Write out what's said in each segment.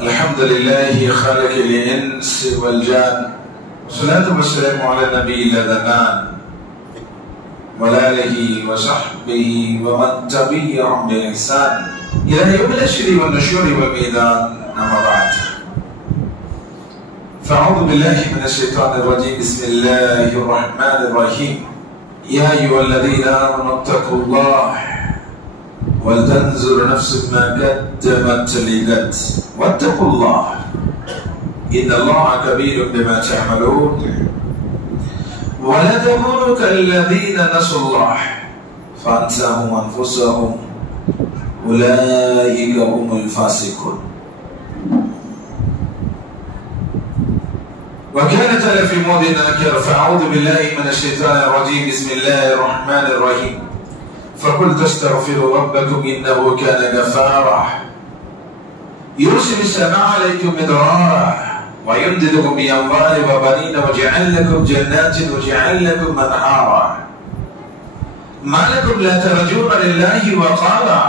الحمد لله خالق الإنس والجان، صلاة والسلام على النبي الأدنان وعلى آله وصحبه ومن تبعهم بإحسان إلى يوم الحشر والنشور والميدان، أما بعد. فأعوذ بالله من الشيطان الرجيم. بسم الله الرحمن الرحيم. يا أيها الذين آمنوا اتقوا الله ولتنظر نفس ما قدمت لغد واتقوا الله إن الله كبير بما تعملون ولا تكونوا كالذين نسوا الله فأنساهم أنفسهم أولئك هم الفاسقون. وكان تعالى في موضع آخر. فأعوذ بالله من الشيطان الرجيم. بسم الله الرحمن الرحيم. فقلت استغفروا ربكم إنه كان غفارا يرسل السماء عليكم مدرارا ويمددكم بأموال وبنين ويجعل لكم جنات ويجعل لكم أنهارا ما لكم لا ترجون لله وقارا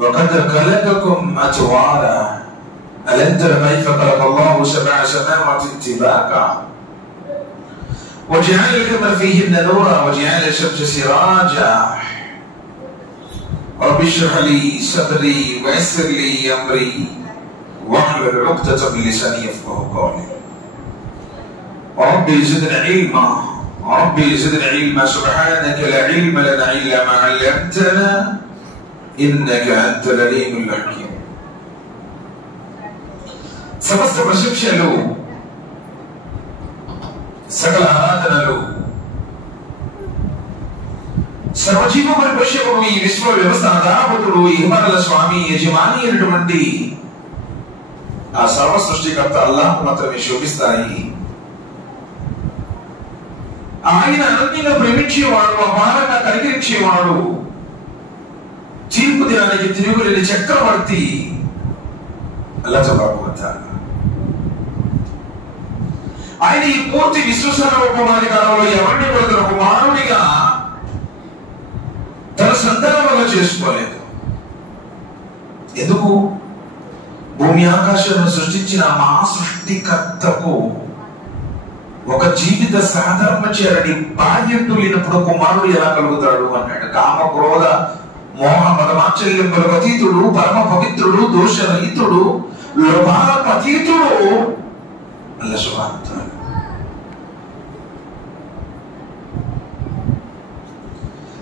وقد خلقكم أطوارا ألم تر كيف خلق الله سبع سماوات طباقا وجعل القمر فيهن نورا وجعل الشمس سراجا رب اشرح لي صدري ويسر لي أمري واحلل عقدة من لساني يفقهوا قولي. ربي زدنا علما، ربي زدنا علما. سبحانك لا علم لنا إلا ما علمتنا إنك أنت العليم الحكيم. సమస్త ప్రశంసలు సకల ఆరాధనలు సర్వజీవ పరిపోషకుడు ఈ విశ్వ వ్యవస్థ ఆధారభూతుడు ఈ హిమాలయ స్వామి యజమాని అయినటువంటి ఆ సర్వ సృష్టికర్త అల్లాహ్ మాత్రమే శోభిస్తాయి. ఆయన అన్నిలో ప్రేమించేవాడు, అపారంగా కనికరించేవాడు, తీర్పు దినానికి తిరుగులేని చక్రవర్తి అల్లాహ్ తబారక వ తఆలా. ఆయన ఈ పూర్తి విశ్వసారూపమాధికారంలో ఎవరిని కూడా ఒక మానవుడిగా తన సంతానంగా చేసుకోలేదు. ఎందుకు? భూమి ఆకాశాలను సృష్టించిన మహా సృష్టికర్తకు ఒక జీవిత సాధర్మచారిని బాధ్యత లేనప్పుడు కుమారుడు ఎలా కలుగుతాడు అన్నాడు. కామ క్రోధ మోహ మదమాచల్యంబులకు అతీతుడు, పరమ పవిత్రుడు, దోషరహితుడు, లోభాలకు అతీతుడు అల్లాహ్ సుబ్హానహు వ తఆలా.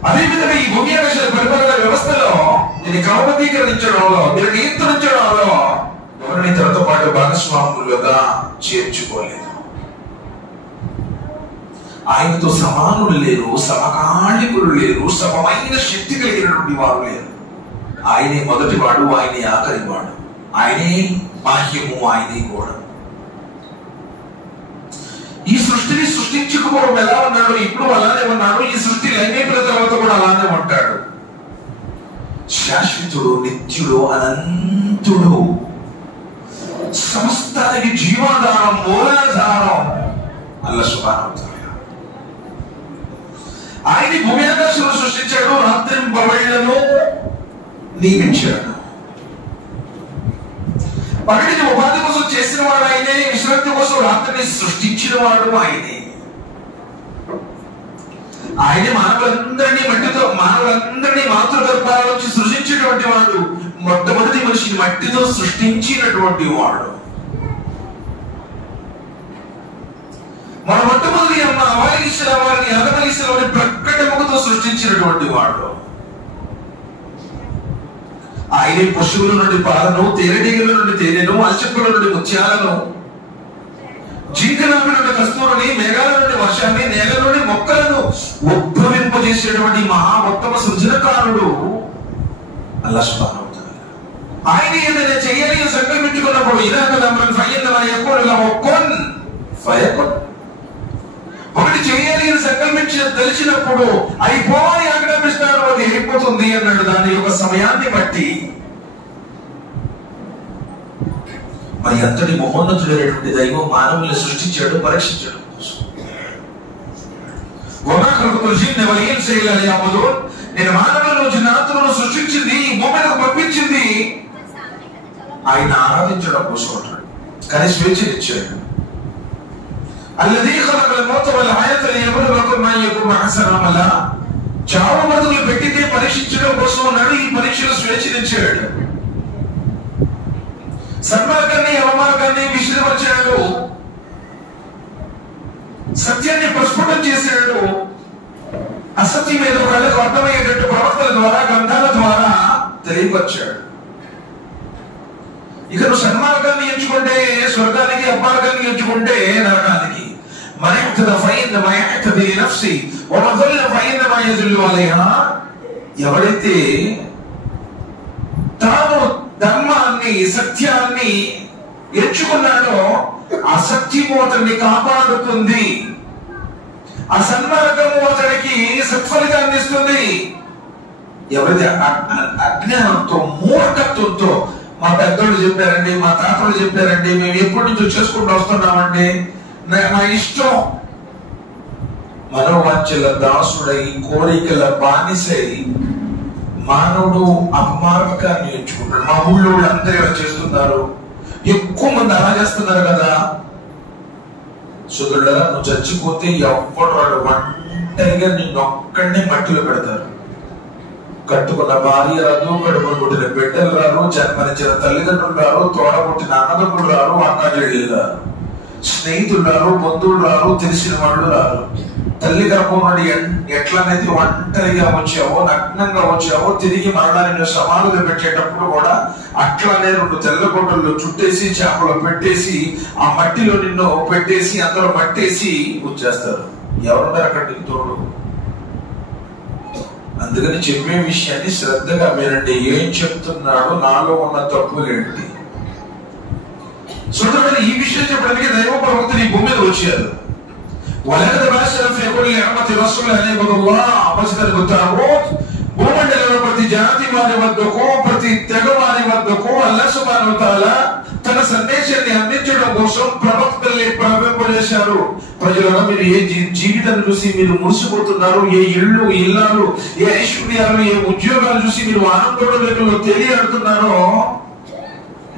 అదేవిధంగా ఈ భూమి ఆకాశాల పరిపాలన వ్యవస్థలో దీన్ని క్రమబద్ధీకరించడంలో, దీన్ని నియంత్రించడంలో ఎవరిని తనతో పాటు భాగస్వాములుగా చేర్చుకోలేదు. ఆయనతో సమానులు లేరు, సమకాలికులు లేరు, సమమైన శక్తి కలిగినటువంటి వారు లేరు. ఆయనే మొదటివాడు, ఆయనే ఆఖరివాడు, ఆయనే బాహ్యము, ఆయనే గోడ. ఈ సృష్టిని సృష్టించుకోవడం ఎలా ఉన్నాడు, ఇప్పుడు అలానే ఉన్నాడు. ఈ సృష్టి లైంగికుల తర్వాత కూడా అలానే ఉంటాడు. శాశ్వతుడు, నిత్యుడు, అనంతుడు, సమస్తానికి జీవాధారం, మూలాధారం అల్లాహ్ సుబ్హానహు వ తఆలా. ఆయన భూమి ఆకాశాలను సృష్టించాడు, రాత్రి పగళ్లను నియమించాడు. పగటిని ఉపాధి కోసం చేసిన వాడు ఆయనే, విశ్రాంతి కోసం రాత్రిని సృష్టించిన వాడు ఆయనే. ఆయనే మానవులందరినీ మాతృగర్భాల నుంచి సృష్టించినటువంటి వాడు. మొట్టమొదటి మనిషిని మట్టితో సృష్టించినటువంటి వాడు. మన మొట్టమొదటి అమ్మ హవ్వ వారిని ఆదమలిసిన ప్రకటముతో సృష్టించినటువంటి వాడు. ఆయనే పశువుల నుండి పాలను, తేనెటీగల నుండి తేనెను, అల్చకుల నుండి ముత్యాలను, జింకనాభి నుండి కస్తూరిని, మేఘాల నుండి వర్షాన్ని, నేల నుండి మొక్కలను ఉద్భవింపజేసేటువంటి మహా ఉత్తమ సృజనకారుడు అల్లాహ్ సుబ్హానహు వ తఆలా. ఆయన ఏదైనా చేయాలి అని సంకల్పించుకున్నప్పుడు ఒకటి చేయాలి అని తెలిసినప్పుడు అయిపోవాలి ఆజ్ఞాపిస్తాడు, అది అయిపోతుంది అన్నాడు. దాని యొక్క సమయాన్ని బట్టి మరి అంతటి మహోన్నతుడైనటువంటి దైవం మానవుల్ని సృష్టించాడు, పరీక్షించడం కోసం. నేను మానవులను జిన్నాతులను సృష్టించింది, ఈ భూమికి పంపించింది ఆయన ఆరాధించడం కోసం ఉంటాడు. కానీ స్వేచ్ఛనిచ్చాడు. అల్లదీ ఖలకల్ మౌత వల్ హయాత లియబ్లువకుమ్ అయ్యకుమ్ అహ్సను అమలా. చావు బతుకులు పెట్టితే పరీక్షించడం కోసం ఉన్నాడు. ఈ పరీక్షలో స్వేచ్ఛనిచ్చాడు. సన్మార్గాన్ని అవమార్గాన్ని విశ్లేషించాడు. సత్యాన్ని ప్రస్ఫుటం చేశాడు. అసత్యం మీద కళ్ళకు అర్థమయ్యేటట్టు ప్రవక్తల ద్వారా గ్రంథాల ద్వారా తెలియపరిచాడు. ఇక నువ్వు సన్మార్గాన్ని ఎంచుకుంటే స్వర్గానికి, అపార్గాన్ని ఎంచుకుంటే నరకానికి. ఎవరైతే తాను ధర్మాన్ని, సత్యాన్ని ఎంచుకున్నాడో ఆ సత్యము అతన్ని కాపాడుతుంది. ఆ సన్మార్గము అతనికి సత్ఫలితాన్ని ఇస్తుంది. ఎవరైతే అజ్ఞానంతో, మూర్ఖత్వంతో మా పెద్దోళ్ళు చెప్పారండి, మా తాతలు చెప్పారండి, మేము ఎప్పటి నుంచో చేసుకుంటూ వస్తున్నామండి, నా ఇష్టం, మనోవాంఛల దాసుడై, కోరికల బానిసై మానవుడు అపమార్గాన్ని ఎంచుకుంటాడు. మా ఊళ్ళో అందరూ ఎలా చేస్తున్నారు, ఎక్కువ మంది అలా చేస్తున్నారు కదా. సోదరుడా, నువ్వు చచ్చిపోతే ఎవ్వడు వాడు ఒంటరిగా నిన్నొక్కడినే మట్టిలో పెడతారు. కట్టుకున్న భార్య రాదు, కడుపును పుట్టిన బిడ్డలు రారు, జన్మనిచ్చిన తల్లిదండ్రులు రారు, తోడబుట్టిన అన్నదమ్ములు రారు, అన్నజెళ్ళిలు రారు, స్నేహితులు రారు, బంధువులు రారు, తెలిసిన వాళ్ళు రారు. తల్లి గర్భం నుండి ఎట్లనైతే ఒంటరిగా వచ్చావో, నగ్నంగా వచ్చావో, తిరిగి మరణాన్ని నువ్వు సమాధులు పెట్టేటప్పుడు కూడా అట్లనే 2 తెల్ల గుడ్డలు చుట్టేసి, చేపలు పెట్టేసి, ఆ మట్టిలో నిన్ను పెట్టేసి, అందులో పట్టేసి వచ్చేస్తారు. ఎవరున్నారు అక్కడ నీకు తోడు? అందుకని చెప్పే విషయాన్ని శ్రద్ధగా వినండి. ఏం చెప్తున్నాడు, నాలో ఉన్న తప్పులేంటి? సోదరుడు, ఈ విషయం చెప్పడానికి దైవ ప్రవక్తలు ఈ భూమి మీద వచ్చారు. భూమండలంలో ప్రతి జాతి వారి వద్దకు, ప్రతి తెగ వారి వద్దకు అల్లాహ్ సుబ్హానహు వ తఆలా తన సందేశాన్ని అందించడం కోసం ప్రవక్తల్ని ప్రారంభింపజేశారు. ప్రజలను మీరు ఏ జీవితాన్ని చూసి మీరు మురిసిపోతున్నారు, ఏ ఇళ్ళు, ఇల్లాలు, ఏ ఐశ్వర్యాలు, ఏ ఉద్యోగాలు చూసి మీరు ఆనందంలో తెలియడుతున్నారో,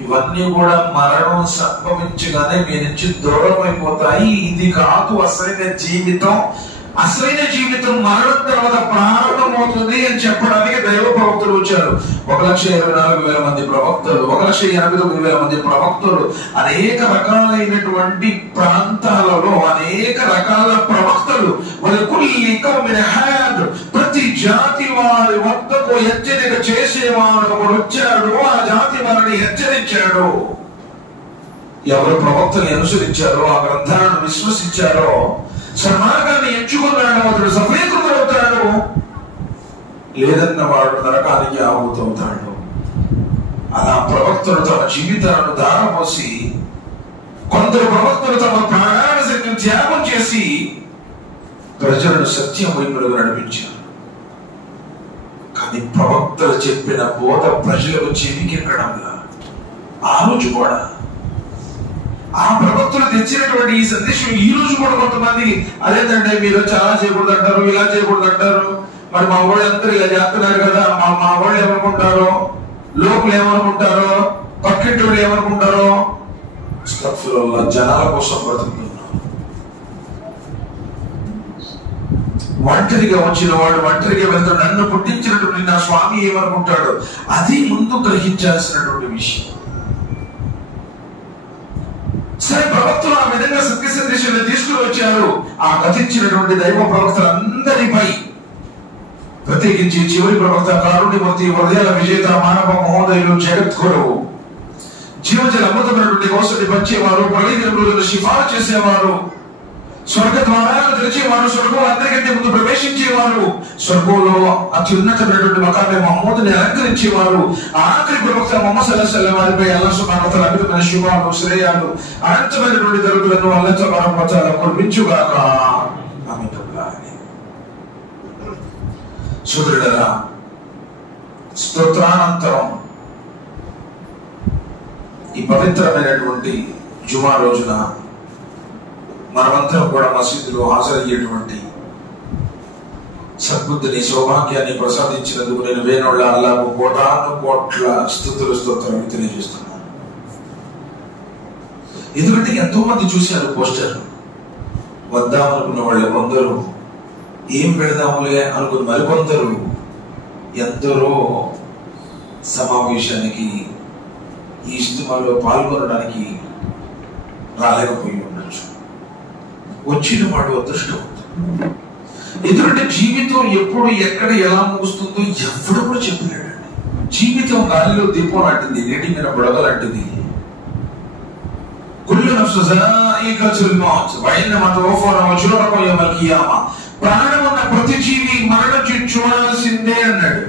ఇవన్నీ కూడా మరణం సంభవించగానే మీ నుంచి దూరం అయిపోతాయి. ఇది కాదు అసలైన జీవితం. అసలైన జీవితం మరణం తర్వాత ప్రారంభమవుతుంది అని చెప్పడానికి దైవ ప్రవక్తలు వచ్చారు. 1,24,000 మంది ప్రవక్తలు, 1,89,000 మంది ప్రవక్తలు, అనేక రకాలైనటువంటి ప్రాంతాలలో అనేక రకాల ప్రవక్తలు. ప్రతి జాతి వారి వద్దకు హెచ్చరిక చేసేవాడు వచ్చాడు. ఆ జాతి వారిని హెచ్చరించాడు. ఎవరు ప్రవక్తని అనుసరించారో, ఆ గ్రంథాలను విశ్వసించారో, సన్మార్గాన్ని ఎంచుకున్నాడు, అతడు సఫలీకృతమవుతాడు. లేదన్న వాడు నరకానికి ఆహుతవుతాడు. అలా ప్రవక్తలు తమ జీవితాలను దారపోసి, కొందరు ప్రవక్తలు తమ ప్రాణాల శక్తిని త్యాగం చేసి ప్రజలను సత్యం వైపులకు నడిపించారు. కానీ ప్రవక్తలు చెప్పిన బోధ ప్రజలకు చెవికెక్కడంలా ఆ రోజు కూడా ఆ ప్రవక్తలు తెచ్చినటువంటి ఈ సందేశం ఈ రోజు కూడా కొంతమంది అదేంటంటే మీరు చాలా చేయకూడదు అంటారు, ఇలా చేయకూడదు అంటారు, మరి మా వాళ్ళు అందరూ ఇలా చేస్తున్నారు కదా, మా వాళ్ళు ఏమనుకుంటారో, లోకులు ఏమనుకుంటారో, పక్కింటి వాళ్ళు ఏమనుకుంటారో, జనాల కోసం బ్రతుకుతున్నారు. ఒంటరిగా వచ్చిన వాడు ఒంటరిగా వెళ్తాడు. నన్ను పుట్టించినటువంటి నా స్వామి ఏమనుకుంటాడు, అది ముందు గ్రహించాల్సినటువంటి విషయం. సరే, ప్రవక్తలు ఆ విధంగా సత్య సందేశాన్ని తీసుకుని వచ్చారు. ఆ గతించినటువంటి దైవ ప్రవక్తలందరిపై, ప్రత్యేకించి చివరి ప్రవక్త కారుణ్యమూర్తి, హృదయాల విజేత, మానవ మహోదయులు, జగద్గురు, జీవజల అమృతమైనటువంటి కోసటి పంచేవారు, ప్రళయ రోజులు షిఫారు చేసేవారు, స్వర్గ ద్వారాలను తెరిచేవారు, స్వర్గం అందరికంటే ముందు ప్రవేశించేవారు, స్వర్గంలో అత్యున్నతమైనటువంటి మకామే మహమ్మదుని అలంకరించేవారు, ఆఖరి ప్రవక్త ముహమ్మద్ సల్లల్లాహు అలైహి వసల్లం వారిపై అల్లాహ్ సుబ్హానహు వ తఆలా అమితమైన శుభాలు, శ్రేయాలు, అనంతమైనటువంటి దరుకులను అల్లాహ్ సుబ్హానహు వ తఆలా కురిపించుగాక. ఆమీన్. సోదరులారా, స్తోత్రానంతరం ఈ పవిత్రమైనటువంటి జుమా రోజున మనమందరం కూడా మసీదులో హాజరయ్యేటువంటి సద్బుద్ధిని, సౌభాగ్యాన్ని ప్రసాదించినందుకు నేను వేణోళ్ళ అల్లాహకు కోటాను కోట్ల స్తుతులు, స్తోత్రాలు తెలియజేస్తున్నాను. ఎందుకంటే ఎంతో మంది చూశారు పోస్టర్. వద్దామనుకున్న వాళ్ళు కొందరు, ఏం పెడదాములే అనుకున్న మరికొందరు, ఎందరో సమావేశానికి ఈ ఇజ్తిమాలో పాల్గొనడానికి రాలేకపోయి ఉండొచ్చు. వచ్చిన వాడు అదృష్టవంతుడు. ఎందుకంటే జీవితం ఎప్పుడు ఎక్కడ ఎలా ముగుస్తుందో ఎవడు కూడా చెప్పలేడండి. జీవితం గాలిలో దీపం లాంటిది, నీటి మీద బుడగ లాంటిది. ప్రాణం ఉన్న ప్రతి జీవి మరణం చూడాల్సిందే అన్నాడు.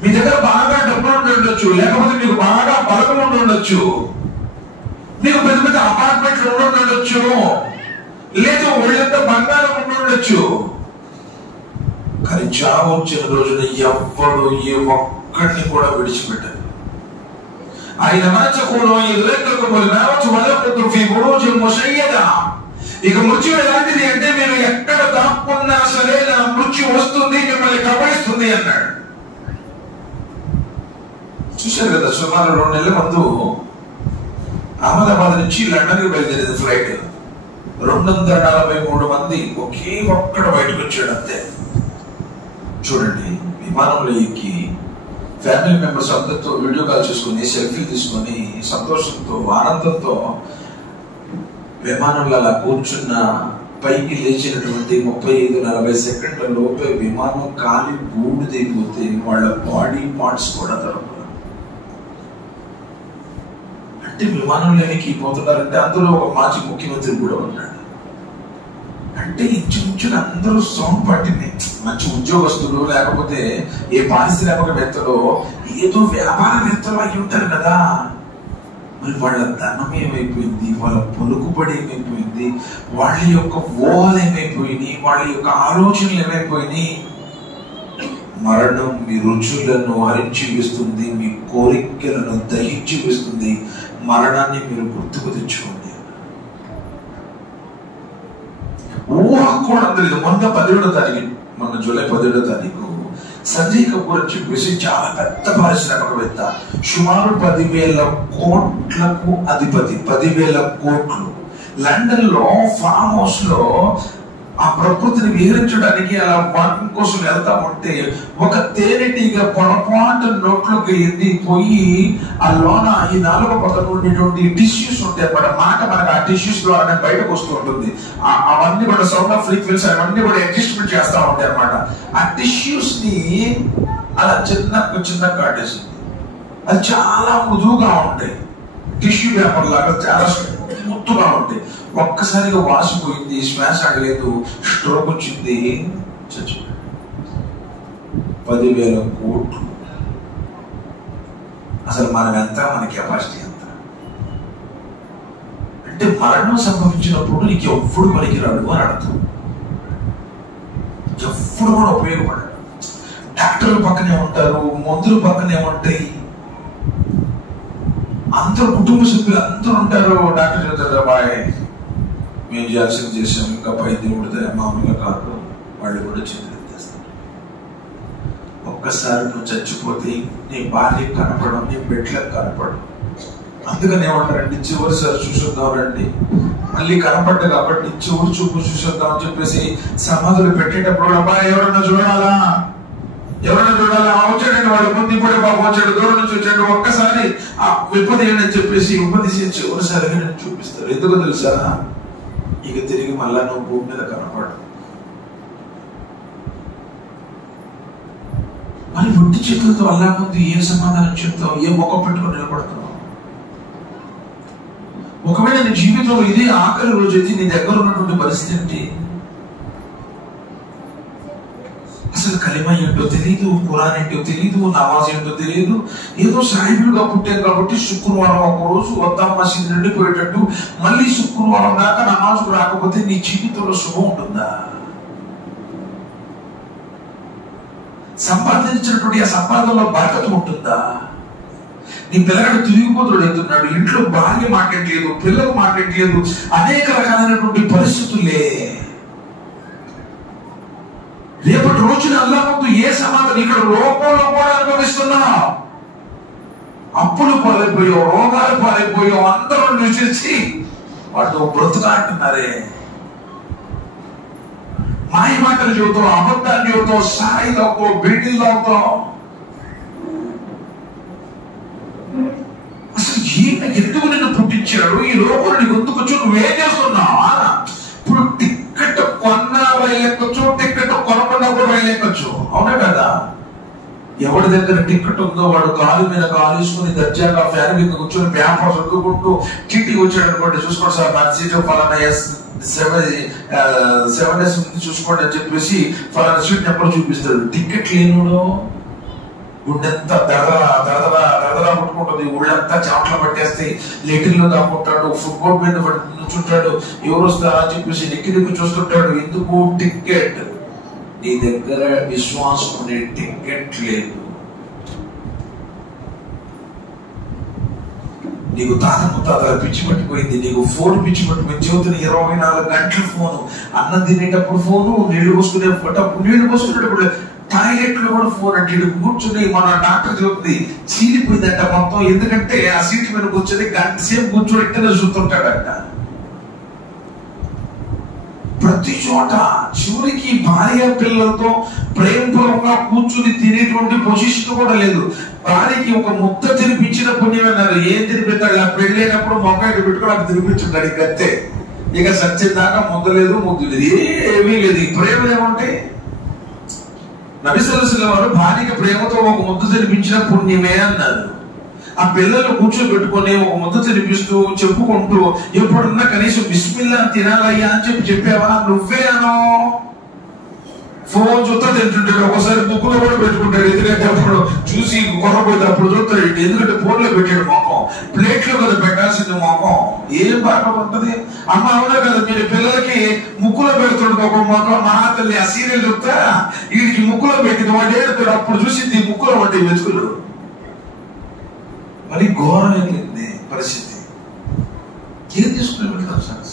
మీ దగ్గర బాగా డబ్బులు ఉండి ఉండొచ్చు, లేకపోతే మీకు బాగా బలగం ఉండి ఉండొచ్చు, మీకు పెద్ద పెద్ద అపార్ట్మెంట్లు ఉండి ఉండొచ్చు, లేదు ఒళ్ళంతా బంగారం ఉండి ఉండొచ్చు. కానీ చావు వచ్చిన రోజున ఎవ్వడు ఏ ఒక్కడిని కూడా విడిచిపెట్టారు. ఆయన ఇక మృత్యు ఎలాంటిది అంటే, మీరు ఎక్కడ దాక్కున్నా సరే నా మృత్యు వస్తుంది, మిమ్మల్ని కబళిస్తుంది అన్నాడు. చూశారు కదా, సుమారు 2 నెలల ముందు అహ్మదాబాద్ నుంచి లండన్ కి బయలుదేరేది ఫ్లైట్. 243 మంది ఒకే ఒక్కడు బయటకు వచ్చాడు అంతే. చూడండి, విమానంలో ఎక్కి ఫ్యామిలీ మెంబర్స్ అందరితో వీడియో కాల్ చేసుకుని, సెల్ఫీలు తీసుకొని, సంతోషంతో ఆనందంతో విమానంలో అలా కూర్చున్న పైకి లేచినటువంటి 35-40 సెకండ్ల లోపే విమానం కాలి బూడి దిగిపోతే వాళ్ళ బాడీ పార్ట్స్ కూడా దొరకదు. అంటే విమానంలో ఎక్కిపోతున్నారంటే అందులో ఒక మాజీ ముఖ్యమంత్రి కూడా ఉన్నాడు. అంటే ఇంచుమించుగా అందరూ సౌండ్ పట్టింది. మంచి ఉద్యోగస్తులు, లేకపోతే ఏ పారిశ్రామికవేత్తలో, ఏదో వ్యాపారవేత్తలు అయి ఉంటారు కదా. మరి వాళ్ళ ధనం ఏమైపోయింది, వాళ్ళ పలుకుబడి ఏమైపోయింది, వాళ్ళ యొక్క ఊహలు ఏమైపోయినాయి, వాళ్ళ యొక్క ఆలోచనలు ఏమైపోయినాయి. మరణం మీ రుచులను హరించి వేస్తుంది, మీ కోరికలను దహించి వేస్తుంది. మరణాన్ని మీరు గుర్తుకు తెచ్చుకోండి. ఊహ కూడా తెలియదు. మొన్న 17వ తారీఖు, మొన్న జూలై 17వ తారీఖు సంజయ్ కపూర్ అని చెప్పేసి చాలా పెద్ద పారిశ్రామికవేత్త, సుమారు 10,000 కోట్లకు అధిపతి, 10,000 కోట్లు, లండన్ లో ఫామ్ హౌస్ లో ఆ ప్రకృతిని విహరించడానికి అలా వాకింగ్ కోసం వెళ్తా ఉంటే ఒక తేనెటీగ పొరపాటు నోట్లోకి పోయి ఆ లోన ఈ 4వ పక్కన ఉండేటువంటి టిష్యూస్ ఉంటాయి అన్నమాట. మనకు ఆ టిష్యూస్ ద్వారా బయటకు వస్తూ ఉంటుంది. అవన్నీ కూడా సౌండ్ ఆఫ్ ఫ్రీక్వెన్సీ అవన్నీ కూడా అడ్జస్ట్మెంట్ చేస్తూ ఉంటాయి అన్నమాట. ఆ టిష్యూస్ ని అలా చిన్న కాటేసింది. అది చాలా మృదువుగా ఉంటాయి, టిష్యూ పేపర్ లాగా చాలా స్మూత్గా ఉంటాయి. ఒక్కసారిగా వాసిపోయింది, శ్వాస ఆడలేదు, స్ట్రోక్ వచ్చింది, చచ్చిపోయింది. 10,000 కోట్లు. అసలు మనం ఎంత, మన కెపాసిటీ ఎంత? అంటే మరణం సంభవించినప్పుడు నీకు ఎప్పుడు పనికిరాడు అని అర్థం. ఎప్పుడు కూడా ఉపయోగపడదు. డాక్టర్లు పక్కనే ఉంటారు, మందులు పక్కనే ఉంటాయి, అందరూ కుటుంబ సభ్యులు అందరూ ఉంటారు. డాక్టర్ చెప్తారు, బాయ్ మేము చేయాల్సింది చేసాం, ఇంకా పై దేవుడితే మామూలుగా కాదు, వాళ్ళు కూడా చేస్తారు. ఒక్కసారి నువ్వు చచ్చిపోతే నీ భార్య కనపడం, నీ బిడ్డలకు కనపడం. అందుకని ఏమంటారండి, చివరిసారి చూసొద్దాం రండి, మళ్ళీ కనపడ్డ కాబట్టి చివరి చూపు చూసొద్దాం అని చెప్పేసి సమాధులు పెట్టేటప్పుడు అబ్బాయి ఎవరన్నా చూడాలా వచ్చాడండి, వాడు ముందు ఇప్పుడే బాబు వచ్చాడు, దూరం నుంచి వచ్చాడు, ఒక్కసారి ఆ విపద ఏంటని చెప్పేసి ఉపదేశం చివరిసారిగా నేను చూపిస్తారు. ఎందుకు తెలుసా? ఇక తిరిగి మళ్ళా నువ్వు భూమి మీద కనపడు. మరి ఒంటి చేతులతో అల్లా ముందు ఏం సమాధానం చెప్తావు, ఏం మొక్క పెట్టుకుని నిలబడతావు? ఒకవేళ నీ జీవితంలో ఇదే ఆఖరి రోజు అయితే నీ దగ్గర ఉన్నటువంటి పరిస్థితి ఏంటి? అసలు కలిమా ఏంటో తెలియదు, ఖురాన్ ఏంటో తెలియదు, నమాజ్ ఏంటో తెలియదు. ఏదో సాహిబులుగా పుట్టాం కాబట్టి శుక్రవారం ఒక రోజు వద్దాం మసీదు నిండిపోయేటట్టు, మళ్ళీ శుక్రవారం దాకా నమాజ్కు రాకపోతే నీ జీవితంలో శుభం ఉంటుందా? సంపాదించినటువంటి ఆ సంపాదనలో బరకత ఉంటుందా? నీ పిల్లగాడు తిరిగిపోతుడు అవుతున్నాడు, ఇంట్లో భార్య మాట్లాడలేదు, పిల్లలు మాట్లాడలేదు, అనేక రకాలైనటువంటి పరిస్థితులే. రేపటి రోజున అల్లా ముందు ఏ సమాధానం? ఇక్కడ లోకంలో కూడా అనుభవిస్తున్నా, అప్పులు పాలైపోయావు, రోగాలు పాలైపోయావు, అందరూ చూసేసి వాడు బ్రతుకా అంటున్నారే. మాయ మాటలు చెబుతావు, అబద్ధాలు చెబుతావు, సాయి తాగుతావు, బీడీలు తాగుతావు. అసలు ఈయనకి ఎందుకు నిన్ను పుట్టించాడు? ఈ లోపల నీకు ఎందుకు వచ్చి నువ్వేం చేస్తున్నావా? ఇప్పుడు టికెట్ కొన్నా వెళ్ళొచ్చు, టికెట్ కొనకుండా కూడా వెళ్ళొచ్చు, అవునా కదా? ఎవరి దగ్గర టికెట్ ఉందో వాడు కాలు మీద కాలు వేసుకుని దర్జాగా ఫ్యాన్ మీద కూర్చొని పేపర్ చదువుకుంటూ టీటీకి వచ్చాడు అనుకోండి, చూసుకోండి సార్ నా సీట్ ఫలానా సెవెన్ చూసుకోండి అని చెప్పేసి ఫలానా సీట్ నెంబర్ చూపిస్తాడు. టికెట్ లేనుడు గుండెంతా దడదలా పట్టుకుంటుంది, ఊళ్ళంతా చెమటలు పట్టేస్తాయి, లెటిన్లో దాక్కుంటాడు, ఫుట్బాల్ మీద నుంచుంటాడు, ఎవరు వస్తారా అని చెప్పేసి నెక్కి చూస్తుంటాడు. ఎందుకు? టికెట్. నీ దగ్గర విశ్వాసం అనే టికెట్ లేదు. నీకు తాతల పిచ్చి పట్టిపోయింది, నీకు ఫోన్ పిచ్చి పట్టిపోయింది. జీవితం 24 గంటల ఫోను, అన్నం తినేటప్పుడు ఫోను, నీళ్లు పోసుకునేటప్పుడు నీళ్లు పోసుకునేటప్పుడు టాయిలెట్ లో కూడా ఫోన్. అంటే కూర్చుని మన డాక్టర్ చెబుతుంది చీలిపోయిందంట మొత్తం. ఎందుకంటే ఆ సీట్ మీద కూర్చొని గంట సేపు కూర్చోబెట్టిన చూస్తుంటాడంట. ప్రతి చోట చివరికి భార్య పిల్లలతో ప్రేమపూర్వకంగా కూర్చుని తినేటువంటి పొజిషన్ కూడా లేదు. భార్యకి ఒక ముద్ద తినిపించిన పుణ్యం అన్నారు. ఏం తినిపిస్తాడు? ఆ పెళ్ళైనప్పుడు మొక్కలు పెట్టుకోవడానికి తినిపించుంటాడు. ఇంకంతే, ఇక సచ్చేదాకా ముద్ద లేదు, ముద్దు లేదు, ఏమీ లేదు. ఈ ప్రేమ ఏమంటే నబీ సల్లల్లాహు అలైహి వసల్లం వారు భార్యకి ప్రేమతో ఒక ముద్ద తినిపించిన పుణ్యమే అన్నారు. ఆ పిల్లలు కూర్చోబెట్టుకుని ఒక ముద్ద తినిపిస్తూ చెప్పుకుంటూ ఎప్పుడున్నా కనీసం బిస్మిల్లా తినాలయ్యా అని చెప్పావా? నువ్వే అనో. ఫోన్ చూస్తా తింటుంటాడు, ఒకసారి బుక్కులో కూడా పెట్టుకుంటాడు. ఎందుకంటే అప్పుడు చూసి కొనపోతే అప్పుడు చూస్తాడు. ఎందుకంటే ఫోన్ లో పెట్టాడు మొఖం, ప్లేట్ లో కదా పెట్టాల్సింది మొఖం. ఏం బాగా ఉంటది అమ్మ, అవునా కదా? మీరు పిల్లలకి ముక్కులో పెడుతుండే ఒక మొఖం, మహా తల్లి ఆ సీరియల్ చూస్తా వీడికి ముక్కులో పెట్టింది, వాడు ఏడుతాడు. అప్పుడు చూసింది ముక్కులో పట్టి వెతుకులు. మరి ఘోరం ఏంటి పరిస్థితి? ఏం తీసుకుని పెడతాను సార్?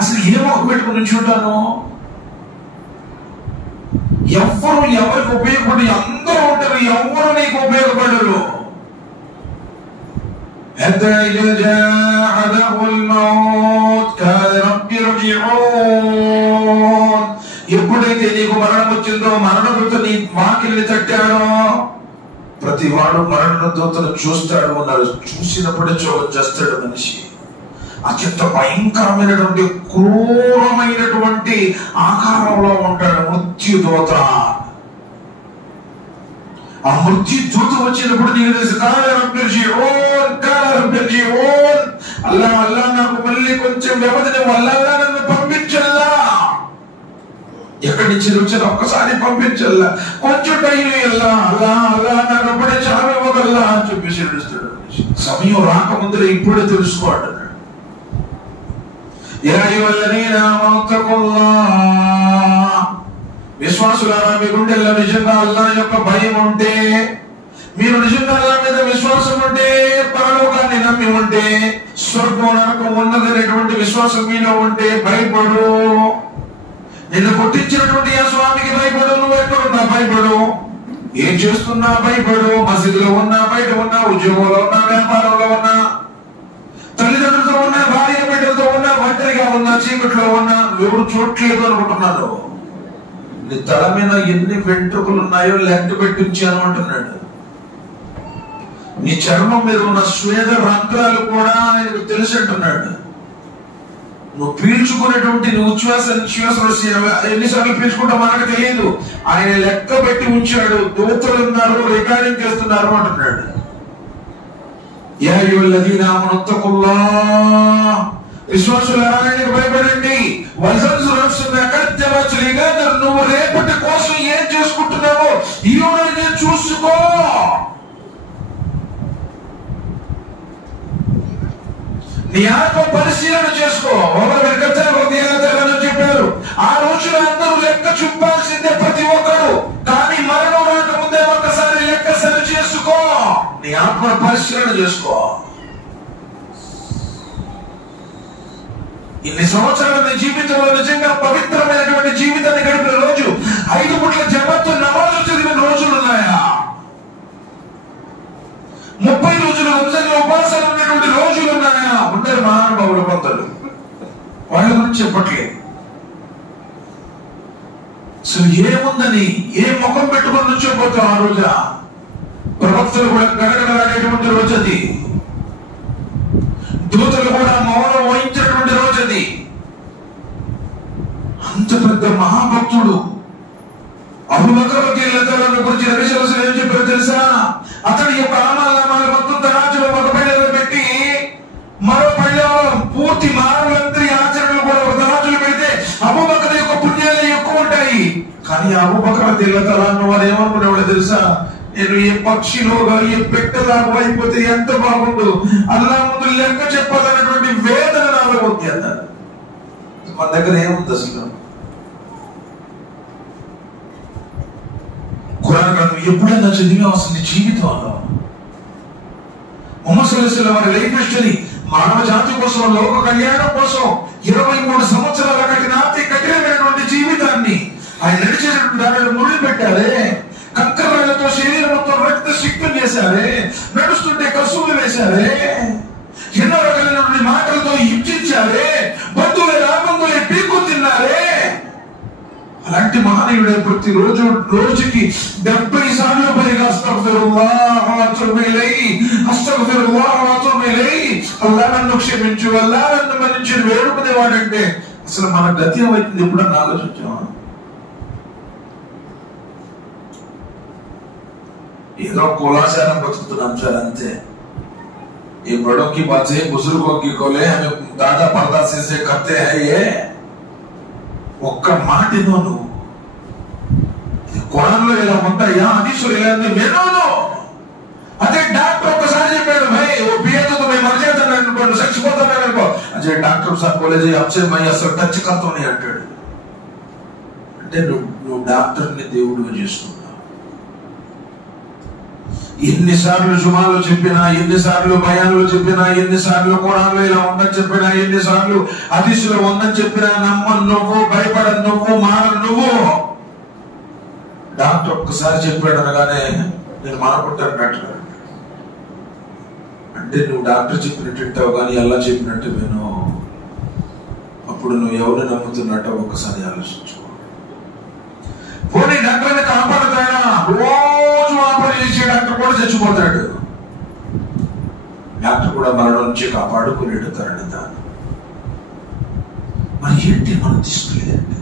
అసలు ఏ మొక్క పెట్టుకుని నుంచి ఉంటాను? ఎవరు ఎవరికి ఉపయోగపడి అందరూ ఉంటారు, ఎవరు నీకు ఉపయోగపడరు. ఎప్పుడైతే నీకు మరణం వచ్చిందో, మరణంతో నీ వాకిల్ని తట్టాడో, ప్రతి వాడు మరణ దూతను చూస్తాడు అన్నారు. చూసినప్పుడే చేస్తాడు మనిషి. అత్యంత భయంకరమైనటువంటి క్రూరమైనటువంటి ఆకారంలో ఉంటాడు మృత్యుదూత. ఆ మృత్యుదూత వచ్చినప్పుడు నీకు తెలుసు, అల్లా అల్లా నాకు మళ్ళీ కొంచెం వ్యవధిని వల్ల నన్ను పంపించల్లా. ఎక్కడి నుంచి వచ్చాను ఒక్కసారి పంపించల్లా, కొంచెం టైం వెళ్ళా, అల్లా అల్లా నాకు అప్పుడే చాలు ఇవ్వగల్లా అని చెప్పేసి నడుస్తాడు. సమయం రాకముందులే ఇప్పుడే తెలుసుకోండి. విశ్వాసులారా, మీ గుండెల్లో నిజంగా అల్లాహ్ యొక్క భయం ఉంటే, మీరు నిజంగా అల్లాహ్ మీద విశ్వాసం ఉంటే, పరలోకాన్ని నమ్మి ఉంటే, స్వర్గం నరకం ఉన్నదనేటువంటి విశ్వాసం మీలో ఉంటే భయపడు. నిన్ను కొట్టించినటువంటి ఆ స్వామికి భయపడు. నువ్వు ఎక్కడున్నా భయపడు, ఏం చేస్తున్నా భయపడు. మసీదులో ఉన్నా, బయట ఉన్నా, ఉద్యోగంలో ఉన్నా, వ్యాపారంలో ఉన్నా, తల్లిదండ్రులతో ఉన్నా, భార్య బిడ్డలతో ఉన్నా, ఒంటరిగా ఉన్నా, చీకట్లో ఉన్నా, ఎవరు చూడలేదు అనుకుంటున్నాడు. నీ తల మీద ఎన్ని వెంట్రుకలు ఉన్నాయో లెక్క పెట్టి ఉంచాను అంటున్నాడు. నీ చర్మం మీద ఉన్న స్వేద రంధ్రాలు కూడా ఆయనకు తెలుసు అంటున్నాడు. నువ్వు పీల్చుకునేటువంటి ఉచ్ఛ్వాస నిశ్వాస ఎన్నిసార్లు పీల్చుకుంటావు మనకు తెలియదు. ఆయన లెక్క పెట్టి ఉంచాడు. దూతలు ఉన్నారు, రికార్డింగ్ చేస్తున్నారు అంటున్నాడు. విశ్వాసులారా, ఆయనకు భయపడండి. నువ్వు రేపటి కోసం ఏం చేసుకుంటున్నావో ఈ రోజు చూసుకో. నీ ఆత్మ పరిశీలన చేసుకో. చెప్పారు, ఆ రోజున అందరూ లెక్క చూపాల్సిందే ప్రతి ఒక్కరు. కానీ మరణం రాకముందే ఒక్కసారి లెక్క సరి చేసుకో. నీ ఆత్మ పరిశీలన చేసుకో. ఇన్ని సంవత్సరాలు నీ జీవితంలో నిజంగా పవిత్రమైనటువంటి జీవితాన్ని గడిపిన రోజు, 5 పూట్ల జమాత్తో నమాజు చదివిన రోజులు ఉన్నాయా? 30 రోజులు రంజాన్ ఉపవాసాలు ఉన్నటువంటి రోజులు ఉన్నాయా? ఉండరు మహానుభావులు కొందరు. వాళ్ళ గురించి చెప్పట్లేదు. అసలు ఏముందని ఏ ముఖం పెట్టుకొని నుంచోపోతాం ఆ రోజు. ప్రవక్తలు కూడా గడగడలాడేటువంటి రోజు అది. దూతలు కూడా మౌనం వహించినటువంటి రోజు అది. అంత పెద్ద మహాభక్తుడు అబూబకర్ రలియల్లాహు గురించి నబీ సల్లల్లాహు అలైహి వసల్లం ఏం చెప్పారో తెలుసా? అతడి యొక్క అమలాలు మొత్తం తరాజులో ఒక పళ్ళెలో పెట్టి మరో పళ్ళెలో పూర్తి మానవులందరి ఆచరణలు కూడా ఒక తరాజులో పెడితే అబూబకర్ యొక్క పుణ్యాలే ఎక్కువ ఉంటాయి. కానీ అబూబకర్ రలియల్లాహు అన్హు వారు ఏమనుకునేవాడు తెలుసా? నేను ఏ పక్షిలోగా ఏ పెట్టలాగా అయిపోతే ఎంత బాగుండు, అల్లాహ్ ముందు లెక్క చెప్పాలన్నటువంటి వేదన నాలో ఉంది అన్నారు. మన దగ్గర ఏముంది అసలు? ఖురాన్ గ్రంథం ఎప్పుడైనా చదివాం అసలు జీవితంలో? ముహమ్మద్ సల్లల్లాహు అలైహి వసల్లం వారి లైఫ్ హిస్టరీ, మానవ జాతి కోసం, లోక కళ్యాణం కోసం 23 సంవత్సరాల కఠినమైనటువంటి జీవితాన్ని ఆయన నడిచేటటువంటి దానిలో ముళ్ళు పెట్టారే, కంకరాలతో శరీరం మొత్తం రక్త సిక్తం చేశారే, నడుస్తుంటే కసువులు వేశారే, ఎన్నో రకాలైనటువంటి మాటలతో హింసించారే, బంధువులే రాబంధువులే పీకు తిన్నారే. అలాంటి మహనీయుడే ప్రతిరోజు రోజుకి 70 సార్లు పైగా అస్తగ్ఫిరుల్లాహ్ వ అతూబు ఇలైహి, అస్తగ్ఫిరుల్లాహ్ వ అతూబు ఇలైహి, అల్లాహ్ నన్ను క్షమించు, అల్లాహ్ నన్ను మన్నించు వేడుకునేవాడంటే అసలు మన గతి ఏమైతుంది ఎప్పుడన్నా ఆలోచించామా? ఏదో కులాచారం బతుకుతున్నాం సార్, అంతే. ये बड़ों की बातें बुजुर्गों की कोले हमें दादा परदासी से करते हैं ये. ఒక్క మాటను నువ్వు ఖురాన్లో ఇలా ఉంటాయా, హదీసులో ఇలా ఉంది వినను. అదే డాక్టర్ ఒక్కసారి చెప్పాడు, भाई वो पिए तो मैं मर जाता मैं అనుకో, చచ్చిపోతాను అనుకో, అదే డాక్టర్ సార్ बोले जी आपसे मैं అసలు టచ్ करता नहीं అంటాడు. అంటే నువ్వు డాక్టర్ని దేవుడిగా చేసుకున్నావు. ఎన్నిసార్లు జుమాలో చెప్పినా, ఎన్నిసార్లు బయాన్లో చెప్పినా, ఎన్నిసార్లు ఖురాన్లో ఇలా ఉందని చెప్పినా, ఎన్నిసార్లు హదీసులో ఉందని చెప్పినా నమ్మను నువ్వు, భయపడను నువ్వు, మారను నువ్వు. డాక్టర్ ఒక్కసారి చెప్పాడు అనగానే నేను మానుకుంటాను డాక్టర్ అంటే నువ్వు డాక్టర్ చెప్పినట్టు వింటావు కానీ అల్లా చెప్పినట్టు విను. అప్పుడు నువ్వు ఎవరిని నమ్ముతున్నట్టో ఒక్కసారి ఆలోచించుకో. పోనీ డాక్టర్ని కాపాడుతాడా? రోజు ఆపరేషన్ చేసే డాక్టర్ కూడా చచ్చిపోతాడు. డాక్టర్ కూడా మరణం నుంచి కాపాడుకునేడు తరణితాను. మరి ఏంటి మనం తీసుకెళ్ళేది?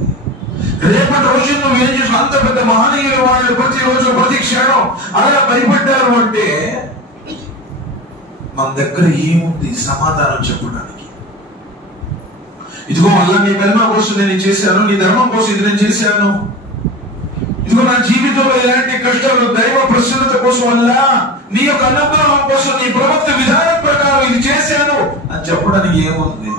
రేపటి రోజు నువ్వు ఏం చేసు? అంత పెద్ద మహనీయులు వాళ్ళు ప్రతిరోజు ప్రతి క్షణం అలా భయపడ్డారు అంటే మన దగ్గర ఏముంది సమాధానం చెప్పడానికి? ఇదిగో అల్లా నీ కల్మా కోసం నేను చేశాను, నీ ధర్మం కోసం ఇది నేను చేశాను, ఇదిగో నా జీవితంలో ఎలాంటి కష్టాలు దైవ ప్రసన్నత కోసం వల్ల నీ యొక్క అనుగ్రహం కోసం నీ ప్రవక్త విధానం ప్రకారం ఇది చేశాను అని చెప్పడానికి ఏముంది?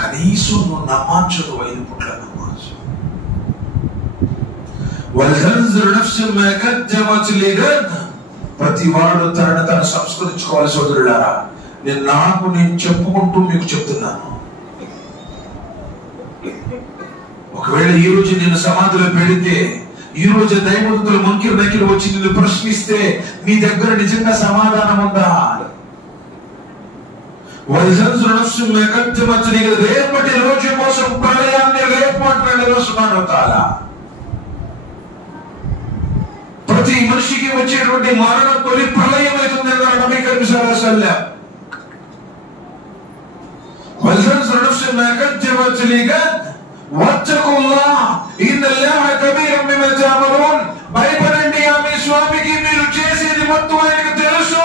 కనీసం నువ్వు నమాజ్ 5 పూట్ల నమాజ్. ప్రతి వాడు తనను తాను సంస్కరించుకోవాలి. సోదరులారా, నేను చెప్పుకుంటూ మీకు చెప్తున్నాను, ఒకవేళ ఈ రోజు నేను సమాధిలో పెడితే, ఈ రోజు దైవదూతలు మంకిర దగ్గర వచ్చి నిన్ను ప్రశ్నిస్తే నీ దగ్గర నిజంగా సమాధానం ఉందా? రేపటి రోజు కోసం ప్రళయాన్ని రేపటి సుబ్హానహు తఆలా ప్రతి మనిషికి వచ్చేటువంటి మరణం తొలి ప్రళయం అవుతుంది అన్నారు నబీ కరీం సల్లల్లాహు అలైహి వసల్లం. భయపడండి, ఆమె స్వామికి మీరు చేసేది మొత్తం ఆయనకు తెలుసు.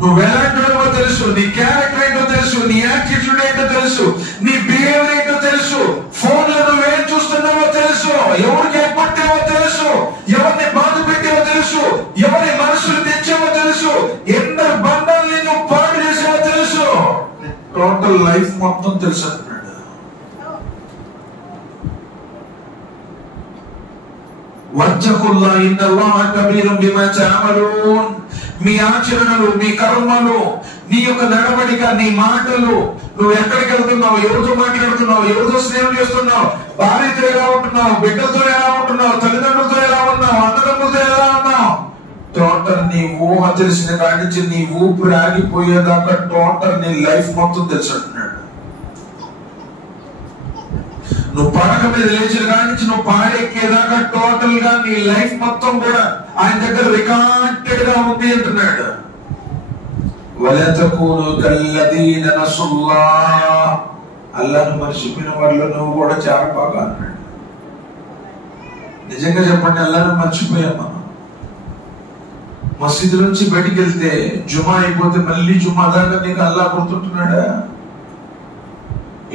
నువ్వు ఎలాంటి వాడివో తెలుసు, నీ క్యారెక్టర్ ఏంటో తెలుసు, నీ యాటిట్యూడ్ ఏంటో తెలుసు, నీ బిహేవియర్ ఏంటో తెలుసు, ఫోన్ లో నువ్వేం చూస్తున్నావో తెలుసు, ఎవరికి ఎప్పట్టావో తెలుసు, ఎవరిని బాధ పెట్టావో తెలుసు, ఎవరి మనసులు తెచ్చావో తెలుసు, ఎన్నో బంధాలని నువ్వు పాడు చేసావో తెలుసు. టోటల్ లైఫ్ మొత్తం తెలుసు అంటున్నాడు. వత్తఖుల్లాహ ఇన్నల్లాహ కబీరుం బిమా తఅమలూన్. మీ ఆచరణలు, మీ కర్మలు, నీ యొక్క నడవడిక, నీ మాటలు, నువ్వు ఎక్కడికి వెళ్తున్నావు, ఎవరితో మాట్లాడుతున్నావు, ఎవరితో స్నేహం చేస్తున్నావు, భార్యతో ఎలా ఉంటున్నావు, బిడ్డలతో ఎలా ఉంటున్నావు, తల్లిదండ్రులతో ఎలా ఉన్నావు, అన్నదమ్ములతో ఎలా ఉన్నావు, టోటల్ నీ ఊహ తెలిసిన కాడి నుంచి నీ ఊపిరి ఆగిపోయేదాకా టోటల్ నీ లైఫ్ మొత్తం తెలుసు అంటున్నాడు. నువ్వు పడక మీద లేచిన కాడి నుంచి నువ్వు పాడెక్కేదాకా టోటల్ గా నీ లైఫ్ మొత్తం కూడా ఆయన దగ్గర రికార్డెడ్ గా ఉంది అంటున్నాడు. అల్లాహ్ను మర్చిపోయిన వాళ్ళు నువ్వు కూడా చాలా బాగా అన్నాడు. నిజంగా చెప్పండి, అల్లాహ్ను మర్చిపోయాం మనం. మసీదు నుంచి బయటికి వెళ్తే జుమా అయిపోతే మళ్ళీ జుమా దాకా నీకు అల్లాహ్ గుర్తుంటున్నాడా?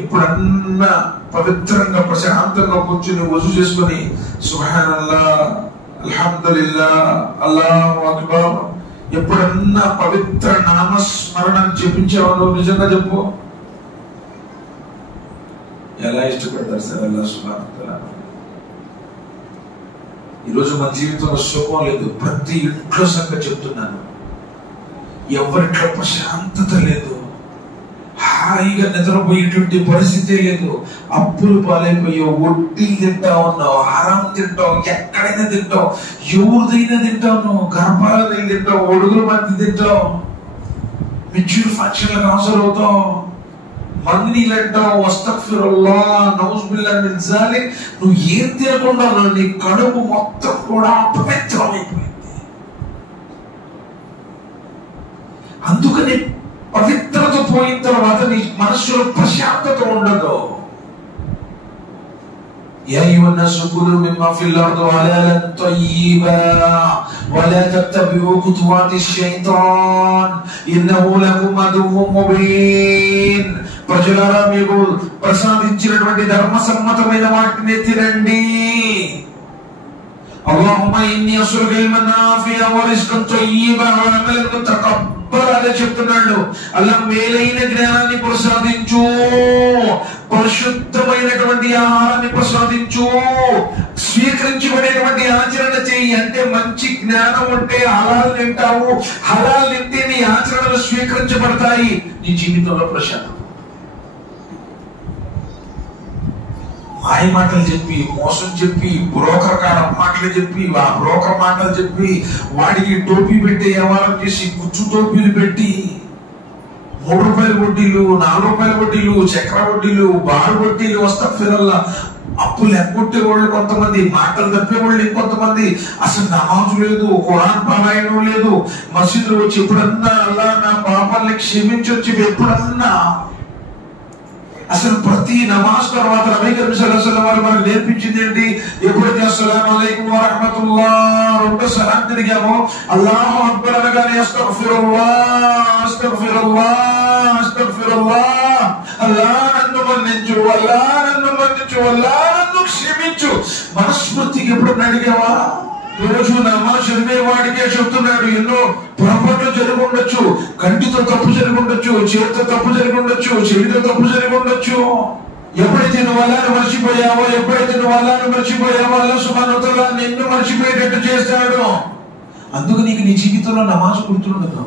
ఇప్పుడన్నా పవిత్రంగా ప్రశాంతంగా కూర్చుని వజూ చేసుకుని సుబ్హానల్లాహ్, అల్హమ్దులిల్లాహ్, అల్లాహు అక్బర్ ఎప్పుడన్నా పవిత్ర నామస్మరణాన్ని చెప్పించావో నువ్వు నిజంగా చెప్పు. ఎలా ఇష్టపడతారు సార్ అల్లాహ్ సుబ్హానహు వ తఆలా? ఈరోజు మన జీవితంలో సుఖం లేదు. ప్రతి ఇంట్లో సంగతి చెప్తున్నాను, ఎవరింట్లో ప్రశాంతత లేదు, హాయిగా నిద్రపోయేటువంటి పరిస్థితే లేదు. అప్పులు పాలైపోయో, వడ్డీ తింటా ఉన్నావు, ఆహారం తింటావు, ఎక్కడైనా తింటావు, ఎవరిదైనా తింటావు, నువ్వు గర్భాలు తింటావు, ఒడుగుల మధ్య తింటావు, మెచ్యూర్ ఫంక్షన్లకు అవసరం అవుతావు, మందినీళ్ళు అంటావు, అస్తగ్ఫిరుల్లాహ్, నౌజుబిల్లాహి మిన్ జాలిక్. నువ్వు ఏం తినకుండా నీ కడుపు మొత్తం కూడా అపవిత్రమైపోయింది. అందుకని పవిత్రత పోయిన తర్వాత నీ మనస్సులో ప్రశాంతత ఉండదు. యా అయ్యుహన్నాస్ కులూ మిమ్మా ఫిల్ అర్ది హలాలన్ తయ్యిబా వలా తత్తబిఊ ఖుతువాతిష్ షైతాన్ ఇన్నహు లకుమ్ అదువ్వుం ముబీన్. ప్రజలారా, మీకు ప్రసాదించినటువంటి ధర్మసమ్మతమైన వాటిని తినండి. అల్లాహుమ్మా ఇన్నీ అస్అలుక ఇల్మన్ నాఫియా వ రిజ్కన్ తయ్యిబా వ అమలన్ ముతకబ్బలా అదే చెప్తున్నాడు. అల్లా మేలైన జ్ఞానాన్ని ప్రసాదించు, పరిశుద్ధమైనటువంటి ఆహారాన్ని ప్రసాదించు, స్వీకరించబడేటువంటి ఆచరణ చేయి. అంటే మంచి జ్ఞానం ఉంటే హలాల్ తింటావు, హలాల్ తింటే నీ ఆచరణలు స్వీకరించబడతాయి, నీ జీవితంలో ప్రశాంతం. మాయ మాటలు చెప్పి, మోసం చెప్పి, బ్రోకర్ కాడ మాటలు చెప్పి, ఆ బ్రోకర్ మాటలు చెప్పి, వాడికి టోపీ పెట్టి వ్యవహారం చేసి, గుచ్చు టోపీలు పెట్టి, 3 రూపాయల వడ్డీలు, 4 రూపాయల వడ్డీలు, చక్ర వడ్డీలు, బారు వడ్డీలు, అస్తగ్ఫిరుల్లాహ్, అప్పులు ఎగ్గొట్టే వాళ్ళు కొంతమంది, మాటలు తప్పే వాళ్ళు ఇంకొంతమంది, అసలు నమాజు లేదు, ఖురాన్ పారాయణం లేదు, మసీదులో వచ్చి ఎప్పుడన్నా అల్లాహ్ నా పాపాలని క్షమించొచ్చి ఎప్పుడన్నా, అసలు ప్రతి నమాజ్ తర్వాత నబీ కరీం సల్లల్లాహు అలైహి వసల్లం వారు మనకు నేర్పించింది ఏంటి? ఎప్పుడైతే అస్సలాము అలైకుం వ రహ్మతుల్లాహ్ రెండో సలాం తిరిగామో, అల్లాహు అక్బర్ అనగానే అస్తగ్ఫిరుల్లాహ్, అస్తగ్ఫిరుల్లాహ్, అస్తగ్ఫిరుల్లాహ్, అల్లాహ్ నన్ను మన్నించు, అల్లాహ్ నన్ను మన్నించు, అల్లాహ్ నన్ను క్షమించు. మనస్ఫూర్తికి ఎప్పుడన్నా అడిగావా? రోజు నమాజ్ చదివే వాడికే చెప్తున్నాడు, ఎన్నో పొరపాట్లు జరిగి ఉండొచ్చు, కంటితో తప్పు జరిగి ఉండొచ్చు, చేతితో తప్పు జరిగి ఉండొచ్చు, చెవితో తప్పు జరిగి ఉండొచ్చు. ఎప్పుడైతే నువ్వు అల్లాహ్ను మర్చిపోయావో, ఎప్పుడైతే నువ్వు అల్లాహ్ను మర్చిపోయావో, అల్లాహ్ సుబ్హానహు వ తఆలా నిన్ను మర్చిపోయేటట్టు చేస్తాడు. అందుకు నీకు నీ జీవితంలో నమాజ్ గుర్తుండదు,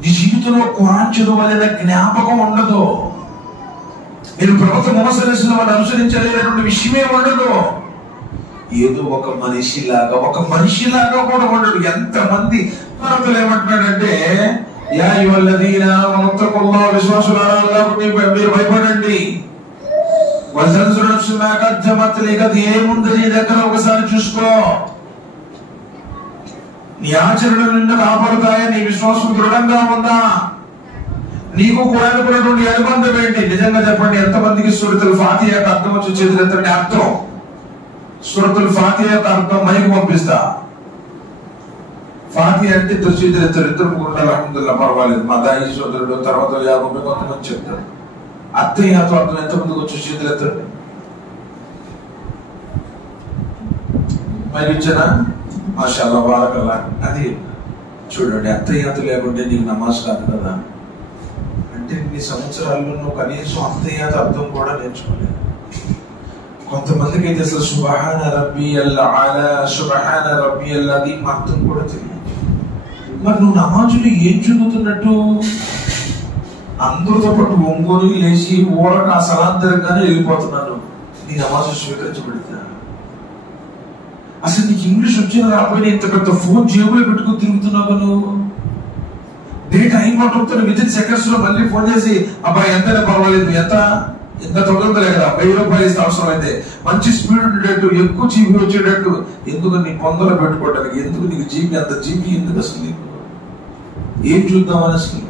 నీ జీవితంలో ఖురాన్ చదవాలనే జ్ఞాపకం ఉండదు, నేను ప్రవక్త ముహమ్మద్ సల్లల్లాహు అలైహి వసల్లం అనుసరించలేనటువంటి విషయమే ఉండదు. ఏదో ఒక మనిషిలాగా కూడా ఉండడు. ఎంతమంది మనకులు ఏమంటున్నాడంటే, యా అయ్యుహల్లదీన ఆమనూ తక్కుల్లాహ, విశ్వాసులారా అల్లాహ్కు మీరు భయపడండి. వల్తన్జుర్ నఫ్సున్ మా ఖద్దమత్ లిగద్, ఏముంది నీ దగ్గర ఒకసారి చూసుకో. నీ ఆచరణలు నిన్ను కాపాడుతాయా? నీ విశ్వాసం దృఢంగా ఉందా? నీకు ఖురాన్‌కున్నటువంటి అనుబంధం ఏంటి? నిజంగా చెప్పండి, ఎంతమందికి సూరతుల్ ఫాతిహాకు అర్థం వచ్చి చేతులెత్తండి. అర్థం సూరతుల్ ఫాతిహాకు అర్థం మైకు పంపిస్తా. ఫాతిహా అంటే ఇద్దరు ముగ్గురు అల్హమ్దులిల్లాహ్, పర్వాలేదు. మా దాయి సోదరుడు తర్వాత 50 కొంతమంది చెప్తారు. అత్తయ్యతో అర్థం ఎంతమందికి వచ్చి చేతులెత్తండి. మరి ఇచ్చానా? మాషాఅల్లాహ్, బారకల్లాహ్. అది చూడండి, అత్తయ్యత లేకుంటే నీకు నమాజ్ కాదు కదా. అంటే ఇన్ని సంవత్సరాల్లో నువ్వు కనీసం అత్తయ్యత అర్థం కూడా నేర్చుకోలేదు. కొంతమందికి అయితే అసలు సుబ్హాన రబ్బియల్ అలా, సుబ్హాన రబ్బియల్ అదీమ్ అర్థం కూడా తెలియదు. మరి నువ్వు నమాజులు ఏం చదువుతున్నట్టు? అందరితో పాటు ఒంగోలు లేచి ఊరక ఆ సలాం దగ్గరగానే వెళ్ళిపోతున్నాను. నీ నమాజు స్వీకరించబడితే అసలు నీకు ఇంగ్లీష్ వచ్చిన రాకపోయినా ఇంత పెద్ద ఫోన్ జేబులో పెట్టుకుని తిరుగుతున్నావు నువ్వు. డేట్ అయిపోతుంది, విత్ ఇన్ సెకండ్స్ లో మళ్ళీ ఫోన్ చేసి అబ్బాయి ఎంతైనా పర్వాలేదు, ఎంత తొందరలే కదా, 1000 రూపాయలు ఇస్తే అవసరం అయితే, మంచి స్పీడ్ ఉండేటట్టు, ఎక్కువ జీబీ వచ్చేటట్టు. ఎందుకు నీ పొందలో పెట్టుకోవడానికి? ఎందుకు నీకు జీబీ అంత జీబీ ఎందుకు? అసలు నీకు ఏం చూద్దామని అసలు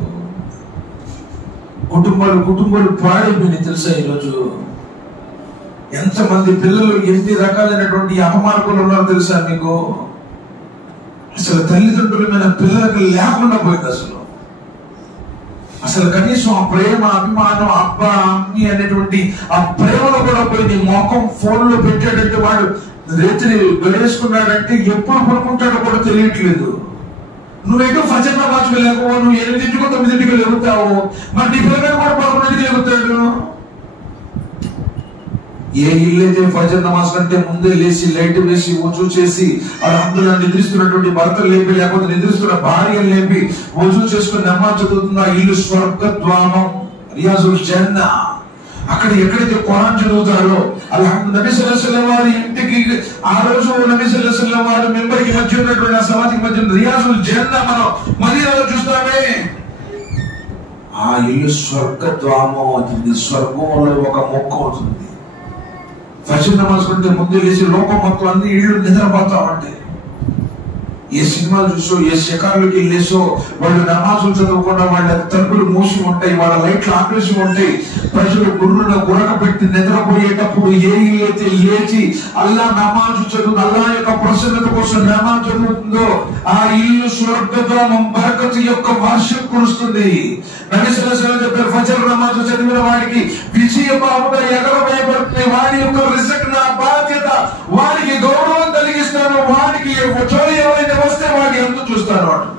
కుటుంబాలు పాడైపోయినాయి తెలుసా? ఈరోజు ఎంతమంది పిల్లలు ఎన్ని రకాలైనటువంటి అపమార్కులు ఉన్నారో తెలుసా మీకు? అసలు తల్లిదండ్రుల మీద పిల్లలకు లేకుండా పోయింది. అసలు కనీసం ఆ ప్రేమ, అభిమానం, అబ్బా అమ్మి అనేటువంటి ఆ ప్రేమలో కూడా పోయింది. మొఖం ఫోన్ లో పెట్టాడంటే వాడు రాత్రి గడేసుకున్నాడంటే ఎప్పుడు పడుకుంటాడో కూడా తెలియట్లేదు. నువ్వేటో ఫజర్ నమాజ్కి లేకపో, నువ్వు 8ంటికో 9ంటికో లేగుతావు, మరి నీ పిల్లలు కూడా 11ంటికి లేగుతాడు. ఏ ఇల్లైతే ఫజర్ నమాజ్ కంటే ముందే లేచి లైట్ వేసి వజూ చేసి అందులో నిద్రిస్తున్నటువంటి భర్తలు లేపి, లేకపోతే నిద్రిస్తున్న భార్యలు లేపి వజూ చేసుకుని నమాజ్ చదువుతున్న ఇల్లు స్వర్గద్వారం, రియాజుల్ జన్నా. అక్కడ ఎక్కడైతే ఖురాన్ చదువుతారో నబీ సల్లల్లాహు అలైహి వసల్లం వారి ఇంటికి ఆ రోజు నబీ సల్లల్లాహు అలైహి వసల్లం వారి మెంబర్కి మధ్య ఉన్నటువంటి ఆ సమాధికి మధ్య రియాజుల్ జన్నా మనం మదీనాలో చూస్తామే. ఆ ఇల్లు స్వర్గద్వారం అవుతుంది, స్వర్గంలో ఒక మొక్క అవుతుంది. ఫజర్ నమాజ్ కంటే ముందు లేచి లోకం మొత్తం అన్ని ఇళ్ళు నిద్రపోతామంటే, ఏ సినిమాలు చూసో, ఏ శిఖార్లకి వెళ్ళేసో వాళ్ళు నమాజులు చదవకుండా వాళ్ళ తలుపులు మూసి ఉంటాయి, వాళ్ళ లైట్లు ఆపేసి ఉంటాయి. ప్రజలు గుర్రున గురక పెట్టి నిద్రపోయేటప్పుడు ఏ ఇల్లైతే లేచి అల్లా నమాజు చదువు, అల్లా యొక్క ప్రసన్నత కోసం నమాజ్ చదువుతుందో ఆ ఇల్లు స్వర్గద్వారం, బరకతు యొక్క వర్షం కురుస్తుంది. నబీ సల్లల్లాహు అలైహి వసల్లం చెప్పారు, ఫజర్ నమాజ్ చదివిన వాడికి విజయ బావుగా ఎగరవేయబడుతుంది. వాడి యొక్క రిజల్ట్ నా బాధ్యత, వాడికి గౌరవం కలిగిస్తాను, వాడికి చోరీ ఎవరైనా వస్తే వాడి ఎందుకు చూస్తాను అంటున్నాడు.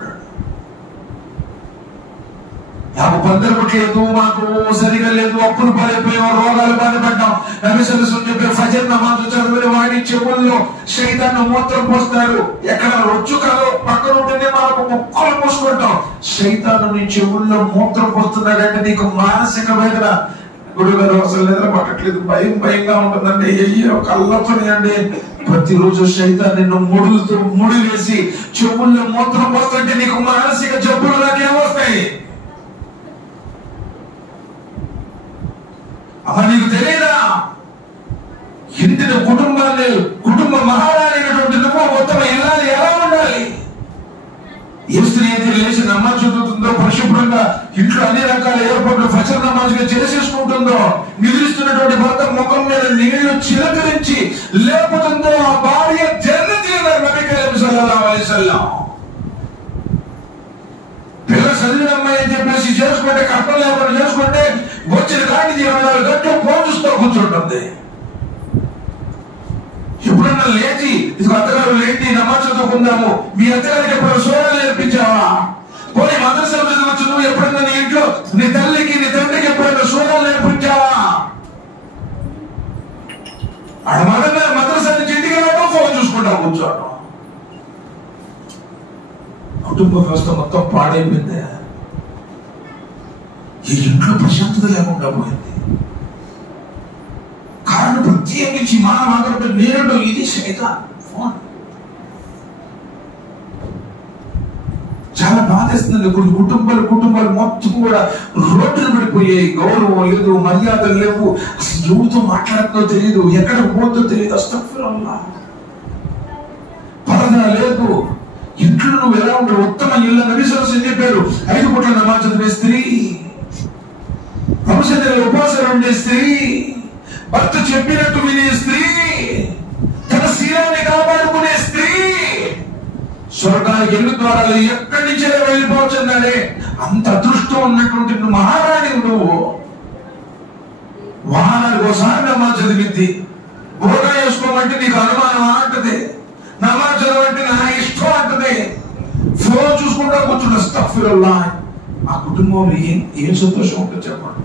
నాకు పొందరపట్లేదు, మాకు సరిగా లేదు, అప్పులు పాలైపోయాం, రోగాలు బాధపడ్డాం. నబీ సల్లల్లాహు అలైహి వసల్లం చెప్పారు, ఫజర్ నమాజ్ చదివిన వాడి చెవుల్లో శైతాను మూత్రం పోస్తాడు. ఎక్కడ రొచ్చు కాదో పక్కన ఉంటేనే మనకు ముక్కలు పోసుకుంటాం. శైతాను నీ చెవుల్లో మూత్రం పోస్తున్నాడంటే నీకు మానసిక వేదన. గురుగారు అసలు నిద్ర పట్టట్లేదు, భయంగా ఉంటుందండి, అయ్యో కళ్ళతోనే అండి. ప్రతిరోజు శైతాన్ నిన్ను ముడి వేసి చెవుల్లో మూత్రం పోస్తుంటే నీకు మానసిక జబ్బులు నాకేమొస్తాయి? అమ్మ నీకు తెలియదా? ఇంటిని కుటుంబ మహారాణి అయినటువంటి నువ్వు ఉత్తమ ఇల్లాలి ఎలా ఉండాలి? ఏ స్త్రీ అయితే లేచి నమాజ్ చదువుతుందో, పరిశుభ్రంగా ఇంట్లో అన్ని రకాల ఏర్పాట్లు ఫజర్ నమాజ్గా చేసేసుకుంటుందో, నిద్రిస్తున్నటువంటి భర్త ముఖం మీద నీళ్లు చిలకరించి లేపుతుందో ఆ భార్య జన్నతి అన్నారు నబీ కరీం సల్లల్లాహు అలైహి వసల్లం. పిల్ల చదివిన అమ్మాయి అని చెప్పేసి చేసుకుంటే, కష్టం లేకుండా చేసుకుంటే వచ్చిన కాడికి 24 గంటలు ఫోన్ చూస్తూ కూర్చుంటుంది. ఎప్పుడన్నా లేచి అత్తగారు లేండి నమాజ్ చదువుకుందాము, మీ అత్తగారికి ఎప్పుడు సోడాలు నేర్పించావా? పోనీ మదర్సాలు చదవచ్చు, నువ్వు ఎప్పుడన్నా నీ ఇంట్లో నీ తల్లికి నీ తండ్రికి ఎప్పుడైనా సోడాలు నేర్పించావా? మదర్సా నుంచి ఇంటికి రావడం, ఫోన్ చూసుకుంటా కూర్చోవడం. కుటుంబ వ్యవస్థ మొత్తం పాడైపోయింది. ఈ ఇంట్లో ప్రశాంతత లేకుండా పోయింది. కారణం ప్రత్యేకించి మానవాగంతో నేరుడు ఇది శైతాన్ ఫోన్. చాలా బాధేస్తుంది. కొన్ని కుటుంబాలు మొత్తం కూడా రోడ్డును పడిపోయాయి. గౌరవం లేదు, మర్యాదలు లేవు, అసలు ఎవరితో మాట్లాడుతుందో తెలియదు, ఎక్కడ పోతుందో తెలియదు. అస్తగ్ఫిరుల్లాహ్. పరదా లేదు. ఇంట్లో నువ్వు ఎలా ఉండవు? ఉత్తమ ఇల్లు నబీ సల్లల్లాహు అలైహి వసల్లం చెప్పారు, 5 పూట్ల నమాజ్ చదివే స్త్రీ, భవిష్యత్తులో ఉపవాసాలు ఉండే స్త్రీ, భర్త చెప్పినట్టు వినే స్త్రీ, తన శీలాన్ని కాపాడుకునే స్త్రీ స్వర్గానికి 8 ద్వారాలు ఎక్కడి నుంచే వెళ్ళిపోవచ్చు అన్నాడే. అంత అదృష్టం ఉన్నటువంటి మహారాణి నువ్వు. వారానికి ఒకసారి నమాజ్ చదివిద్ది. బోగా వేసుకోమంటే నీకు అనుమానం అంటది, నమాజ్ చదవంటే నా ఇష్టం అంటది, ఫోన్ చూసుకుంటా కూర్చుంటా. అస్తగ్ఫిరుల్లాహ్. ఆ కుటుంబంలో ఏం సంతోషం ఉంటుంది చెప్పండి.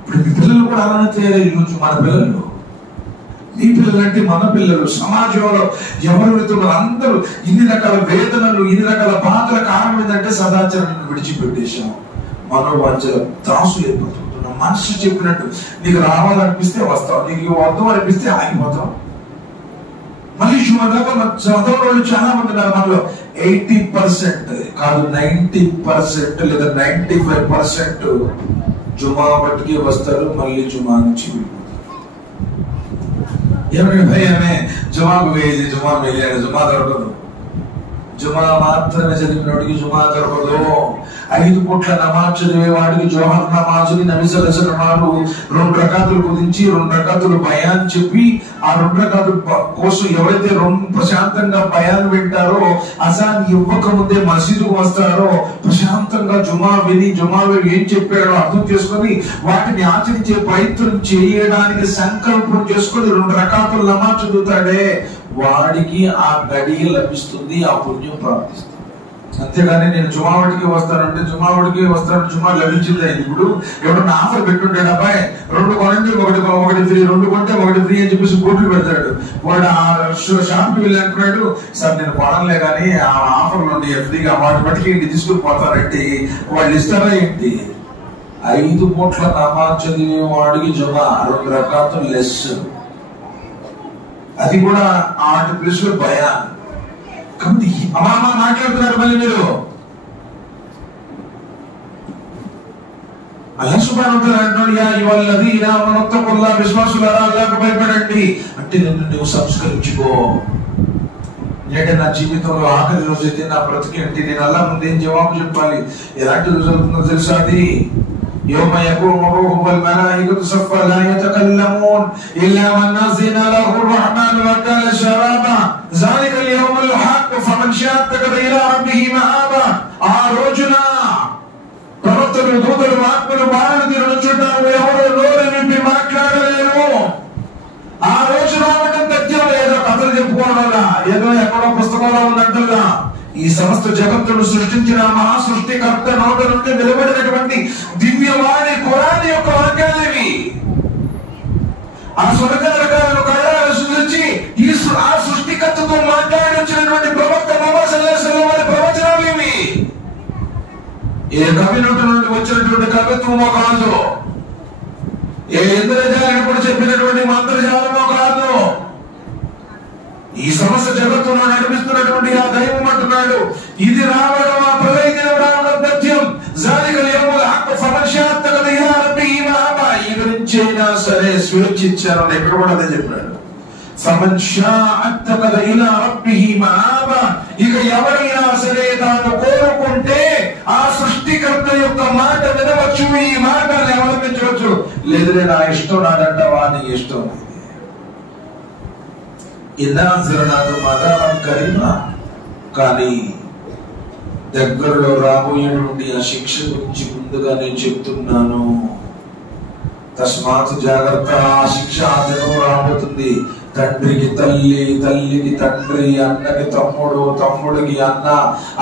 ఇప్పుడు మీ పిల్లలు కూడా అలానే తయారయ్యి ఈరోజు. మన పిల్లలు, మీ పిల్లలు అంటే మన పిల్లలు. సమాజంలో ఎవరు వెళ్తున్నారు? అందరూ ఇన్ని రకాల వేదనలు, ఇన్ని రకాల బాధల కారణం ఏంటంటే సదాచారాన్ని విడిచిపెట్టేశాం. మనోవాంఛల దాసులు అయిపోతున్నాం. మనిషి చెప్పినట్టు నీకు రావాలనిపిస్తే వస్తావు, నీకు వద్దు అనిపిస్తే ఆగిపోతావు. మళ్ళీ జుమా చదవని వాళ్ళు చాలా మంది ఉన్నారు. మనలో 80% కాదు 90% లేదా 95% జుమా బట్టికి వస్తారు, మళ్ళీ జుమా నుంచి ఏమైనా భయమే జుమాకు వేసి జుమా వేయాలి, జుమా దొరకదు. జుమా మాత్రమే చదివినోడికి జుమా దొరకదు. 5 పూట్ల నమాజ్ చదివే వాడికి జోహర్ నమాజుని నబీ సల్లల్లాహు అలైహి వసల్లం 2 రకాతులు కుదించి 2 రకాతులు బయాన్ చెప్పి ఆ 2 రకాతుల కోసం ఎవరైతే ప్రశాంతంగా బయాన్ వింటారో, అజాన్ ఇవ్వక ముందే మసీదుకు వస్తారో, ప్రశాంతంగా జుమా విని ఏం చెప్పాడో అర్థం చేసుకొని వాటిని ఆచరించే ప్రయత్నం చేయడానికి సంకల్పం చేసుకొని 2 రకాతులు నమాజ్ చదువుతాడే, వాడికి ఆ గడియ లభిస్తుంది, ఆ పుణ్యం ప్రాప్తిస్తుంది. అంతేగాని నేను జుమావడికి వస్తానంటే జుమా లభించింది. ఇప్పుడు ఎవడన్నా ఆఫర్ పెట్టుంటాడు, అబ్బాయి 2 కొనండి ఒకటి ఫ్రీ, 2 కొంటే 1 ఫ్రీ అని చెప్పేసి బోర్డులు పెడతాడు. వాడు ఆ షాప్కి వెళ్ళి అంటున్నాడు, సార్ నేను కొనలే కానీ ఆ ఆఫర్లు ఉండి ఫ్రీగా వాటి బట్టికి ఇంటి తీసుకుని పోతారంటే వాళ్ళు ఇస్తారా ఏంటి? 5 పూట్ల నమాజ్ చదివే వాడికి జుమా 2 రకాతులు లెస్, అది కూడా 8 ప్లస్ బయాన్. కాబట్టి అమ్మా మాట్లాడుతున్నారు మళ్ళీ మీరు. అల్లాహ్ సుబ్హానహు వ తఆలా అంటున్నాడు, యా అయ్యుహల్లదీన ఆమనూ తఖుల్లాహ, విశ్వాసులారా అల్లాహ్కు భయపడండి. అంటే నువ్వు సంస్కరించుకో. అంటే నా జీవితంలో ఆఖరి రోజు అయితే నా బ్రతికేంటి, నేను అల్లాహ్ ముందు ఏం జవాబు చెప్పాలి? ఎలాంటి రోజు అవుతుందో తెలుసా? అది يوم يقوم الروح والملائكة صفا لا يتكلمون إلا من أذن له الرحمن وقال شرابا ذلك اليوم الحق فمن شاء اتخذ إلى ربه مآبا. ఆ రోజున ప్రవక్తలు, దూతలు, ఆత్మలు బాణలు తిరుగుతుంటారు, ఎవరు నోరు నింపి మాట్లాడలేరు. ఆ రోజు రావడం తథ్యం, ఏదో కథలు చెప్పుకోవడం, ఏదో ఎక్కడో పుస్తకంలో ఉందంటున్నా. ఈ సమస్త జగత్తును సృష్టించిన మహా సృష్టికర్త నోట నుండి వెలువడినటువంటి దివ్యవాణి ఖురాన్ యొక్క వాక్యాలేవి. ఆ స్వర్గ నరకాలను కళ్ళారా సృష్టించి ఆ సృష్టికర్తతో మాట్లాడించినటువంటి ప్రవక్త ముహమ్మద్ సల్లల్లాహు అలైహి వసల్లం వారి ప్రవచనాలేవి. ఏ కవి నోట నుండి వచ్చినటువంటి కవిత్వమో కాదు, ఏ ఇంద్రజాలిని చెప్పినటువంటి మంత్రజాలమో కాదు. ఈ సమస్త జగత్తును నడిపిస్తున్నటువంటి ఆ దైవం అంటున్నాడు, ఇది రావడం, ఆ ప్రళయ దినం రావడం తథ్యం. జాలికల్ యౌముల్ హక్ ఫమన్ షా'a ఇత్తఖద ఇలా రబ్బిహి మఆబా. ఈ నుంచైనా సరే స్వేచ్ఛించాను, ఎక్కడ కూడా అదే చెప్పాడు. ఫమన్ షా'a ఇత్తఖద ఇలా రబ్బిహి మఆబా. ఇక ఎవరైనా సరే తాను కోరుకుంటే ఆ సృష్టికర్త యొక్క మాట వినవచ్చు, ఈ మాటను అవలంబించవచ్చు. లేదులే నా ఇష్టం నాదంటావా, నీ ఇష్టం. కానీ దగ్గరలో రాబోయేటువంటి ఆ శిక్ష గురించి ముందుగా నేను చెప్తున్నాను. తస్మాత్ జాగ్రత్త, ఆ శిక్ష ఆదినం రాబోతుంది. తండ్రికి తల్లి, తల్లికి తండ్రి, అన్నకి తమ్ముడు, తమ్ముడికి అన్న,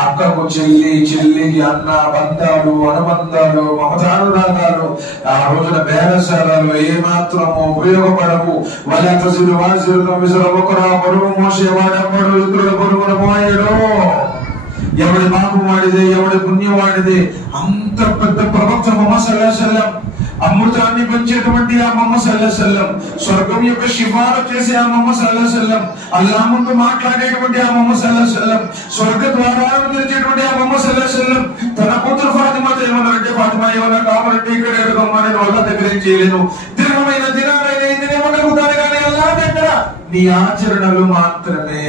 అక్కకు చెల్లి, చెల్లికి అన్న, బంధాలు, అనుబంధాలు, మమతానురాగాలు ఆ రోజున బేరసారాలు ఏమాత్రము ఉపయోగపడవు. వలా తజిరు వాజిరు విజర ఒకరా, బరువు మోసేవాడెవడు ఇతరుల బరువును మోయడు. ఎవడి పాపం వాడిదే, ఎవడి పుణ్యం వాడిదే. అంత పెద్ద ప్రవక్త ముహమ్మద్ సల్లల్లాహు అలైహి వసల్లం, అమృతాన్ని పెంచేటువంటి ఆ ముహమ్మద్ సల్లల్లాహు అలైహి వసల్లం, స్వర్గం యొక్క సిఫారసు చేసే ఆ ముహమ్మద్ సల్లల్లాహు అలైహి వసల్లం, అల్లాహ్ ముందు మాట్లాడేటువంటి ఆ ముహమ్మద్ సల్లల్లాహు అలైహి వసల్లం, స్వర్గ ద్వారాలను తెరిచేటువంటి ఆ ముహమ్మద్ సల్లల్లాహు అలైహి వసల్లం, తన కూతురు ఫాతిమాతో ఏమన్నారంటే, ఫాతిమా ఏమన్నా కావాలంటే ఇక్కడ ఎడగమ్మా, నేను వాళ్ళ దగ్గర ఏం చేయలేను. దినమైన దినాలైన ఇందునేమనుకుంటాను కానీ అల్లాహ్ దగ్గర నీ ఆచరణలు మాత్రమే.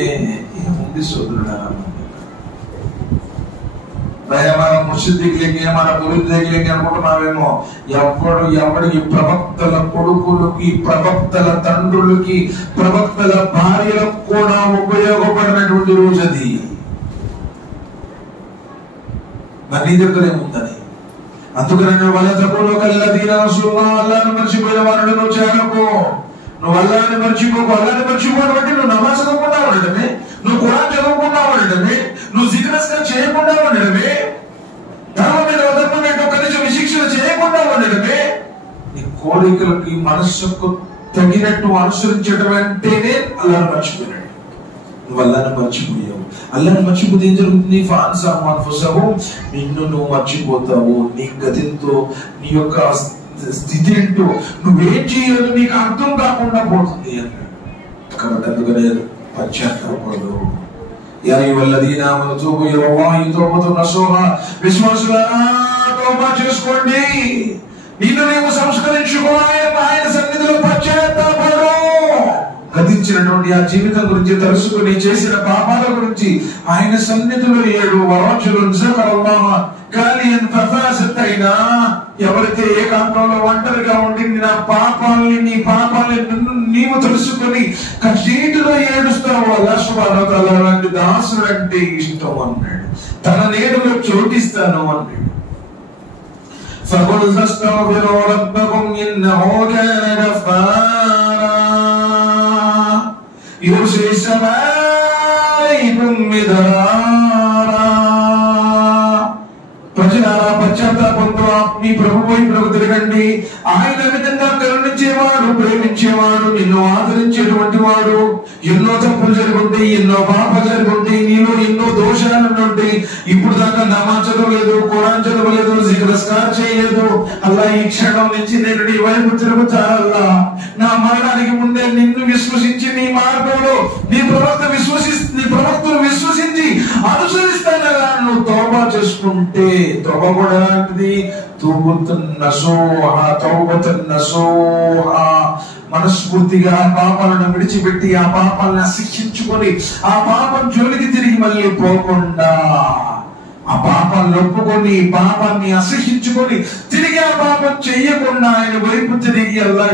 ఏముంది సోదరుడా, మన ముర్షిద్ దిగలేంగే, మన గురువు దిగలేంగే అనుకుంటున్నావేమో. ఎవడికి ప్రవక్తల కొడుకులకి, ప్రవక్తల తండ్రులకి, ప్రవక్తల భార్యలకు కూడా ఉపయోగపడినటువంటి రోజు అది. మరి నీ దగ్గరే ఉందని. అందుకని వాళ్ళ తప్పులో కల్లాదీనా రసూలుల్లాహ్, అల్లాహ్ను మర్చిపోయిన వారిని నువ్వు చేరకు. నువ్వు అల్లాహ్ని మర్చిపోకు. అల్లాహ్ని మర్చిపోవడం అంటే నువ్వు నమాజ్ చదవకుండా ఉండటమే, నువ్వు ఖురాన్ చదవకుండా ఉండటమే, నువ్వు జిక్రస్కర్ చేయకుండా ఉండటమే, ధర్మం మీద అధర్మం మీద కనీసం విశిక్షణ చేయకుండా ఉండటమే, నీ కోరికలకి మనస్సుకు తగినట్టు అనుసరించడం అంటేనే అల్లాహ్ని మర్చిపోయినాడు. నువ్వు అల్లాహ్ని మర్చిపోయావు. అల్లాహ్ని మర్చిపోతే ఏం జరుగుతుంది? ఫాన్సాహుమ్ అన్ఫుసహుం, నిన్ను నువ్వు మర్చిపోతావు. నీ గతితో, నీ యొక్క స్థితి ఏంటో, నువ్వేం చేయాలో నీకు అర్థం కాకుండా పోతుంది అన్నాడు. కాబట్టి అందుకనే పశ్చాత్తాపడు. యా అయ్యుహల్లదీనా ఆమనూ తూబూ ఇలల్లాహి తౌబతన్ నసూహా, విశ్వాసులారా తౌబా చేసుకోండి, నిన్ను నీవు సంస్కరించుకో, ఆయన సన్నిధిలో పశ్చాత్తాపడు. గతించినటువంటి ఆ జీవితం గురించి తెలుసుకుని చేసిన పాపాల గురించి ఆయన సన్నిధిలో 7 రోజులు అయినా ఎవరైతే ఏకాంతంలో ఒంటరిగా ఉండి నీ పాపాలని నీవు తెలుసుకుని కన్నీటిలో ఏడుస్తావు, అల్లాహ్ సుబ్హానహు వ తఆలా లాంటి దాసుడు అంటే ఇష్టం అన్నాడు. తన నీడలో చోటిస్తాను అన్నాడు. فقل تستغفروا ربكم إنه كان غفارا يرسل السماء عليكم مدرارا. ప్రజలారా పశ్చాత్తాపంతో మీ ప్రభువు వైపునకు తిరగండి. ఆయన విధంగా కరుణించేవాడు, ప్రేమించేవాడు, నిన్ను ఆదరించేటువంటి వాడు. ఎన్నో తప్పులు జరుగుంటే, ఎన్నో పాపాలు జరుగుంటే, నీలో ఎన్నో దోషాలు ఉంటే, ఇప్పుడు దాకా నమాజ్ చదవలేదు, ఖురాన్ చదవలేదు, జిక్రస్కార్ చేయలేదు, అల్లా ఈ క్షణం నుంచి నేను నీ వైపు తిరుగుతా. అల్లా నా మరణానికి ముందే నిన్ను విశ్వసించి నీ మార్గంలో నీ ప్రవక్తను విశ్వసించి అనుసరిస్తానల్లా. నువ్వు తౌబా చేసుకుంటే, తౌబా కూడా లాంటిది, మనస్ఫూర్తిగా పాపాలను విడిచిపెట్టి ఆ పాపాలను అశిక్షించుకొని ఆ పాపం జోలికి తిరిగి మళ్ళీ పోకుండా, ఆ పాపాలను ఒప్పుకొని పాపాన్ని అసహించుకొని తిరిగి ఆ పాపం చెయ్యకుండా ఆయన వైపు తిరిగి అల్లా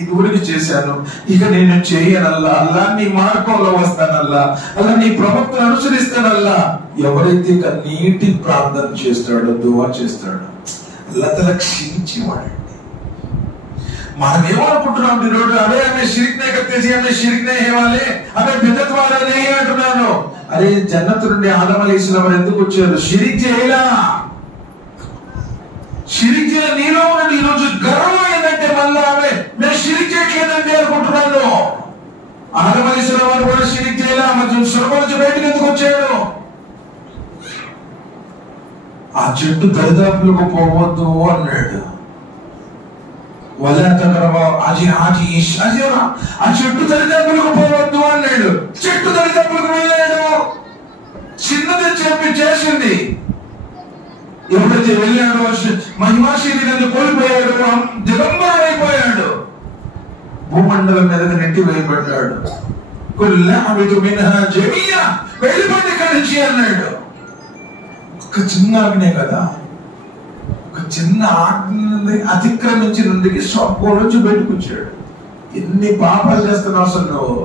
ఇది ఊరికి చేశాను, ఇక నేను చేయనల్లా, అల్లా నీ మార్గంలో వస్తానల్లా, అల్లా నీ ప్రవక్తను అనుసరిస్తానల్లా. ఎవరైతే కన్నీటి ప్రార్థన చేస్తాడో, దువా చేస్తాడో, అల్లా తల క్షమించేవాడండి. మనం ఏమనుకుంటున్నాం ఈరోజు, అరే ఆమె షిరిక్ నే కర్తే థీ, ఆమె షిరిక్ నే హే వాలే, ఆమె బిదత్ వాలే నే అంటున్నాను. అరే జన్నత్ నుండి ఆదం అలైహిస్సలాం ఎందుకు వచ్చారు? షిరిక్ చేయలా. షిరిక్ చేయ నీలో ఉన్నది ఈరోజు గర్వం ఏంటంటే మళ్ళా ఆమె నేను షిరిక్ చేయట్లేదండి అనుకుంటున్నాను. ఆదం అలైహిస్సలాం వారు కూడా షిరిక్ చేయలా, మరి స్వర్గం నుంచి బయటకు ఎందుకు వచ్చాడు? ఆ చెట్టు దరిదాపులకు పోవద్దు అన్నాడు. ఆ చెట్టు దరిదాపులకు పోవద్దు అన్నాడు. చెట్టు దరిదాపులకు వెళ్ళాడు. చిన్నది చెప్పి చేసింది. ఎప్పుడైతే వెళ్ళాడు మహిమాశీలిని కోల్పోయాడు, దిగంబరైపోయాడు, భూమండలం మీదకి నెట్టి వేయబడ్డాడు. వెళ్ళిపోండి ఇక్కడి నుంచి అన్నాడు. ఒక చిన్న ఆజ్ఞే కదా, ఒక చిన్న ఆజ్ఞని అతిక్రమించి నుండికి స్వర్గం నుంచి బయటకు వచ్చాడు. ఎన్ని పాపాలు చేస్తున్నావు అసలు నువ్వు.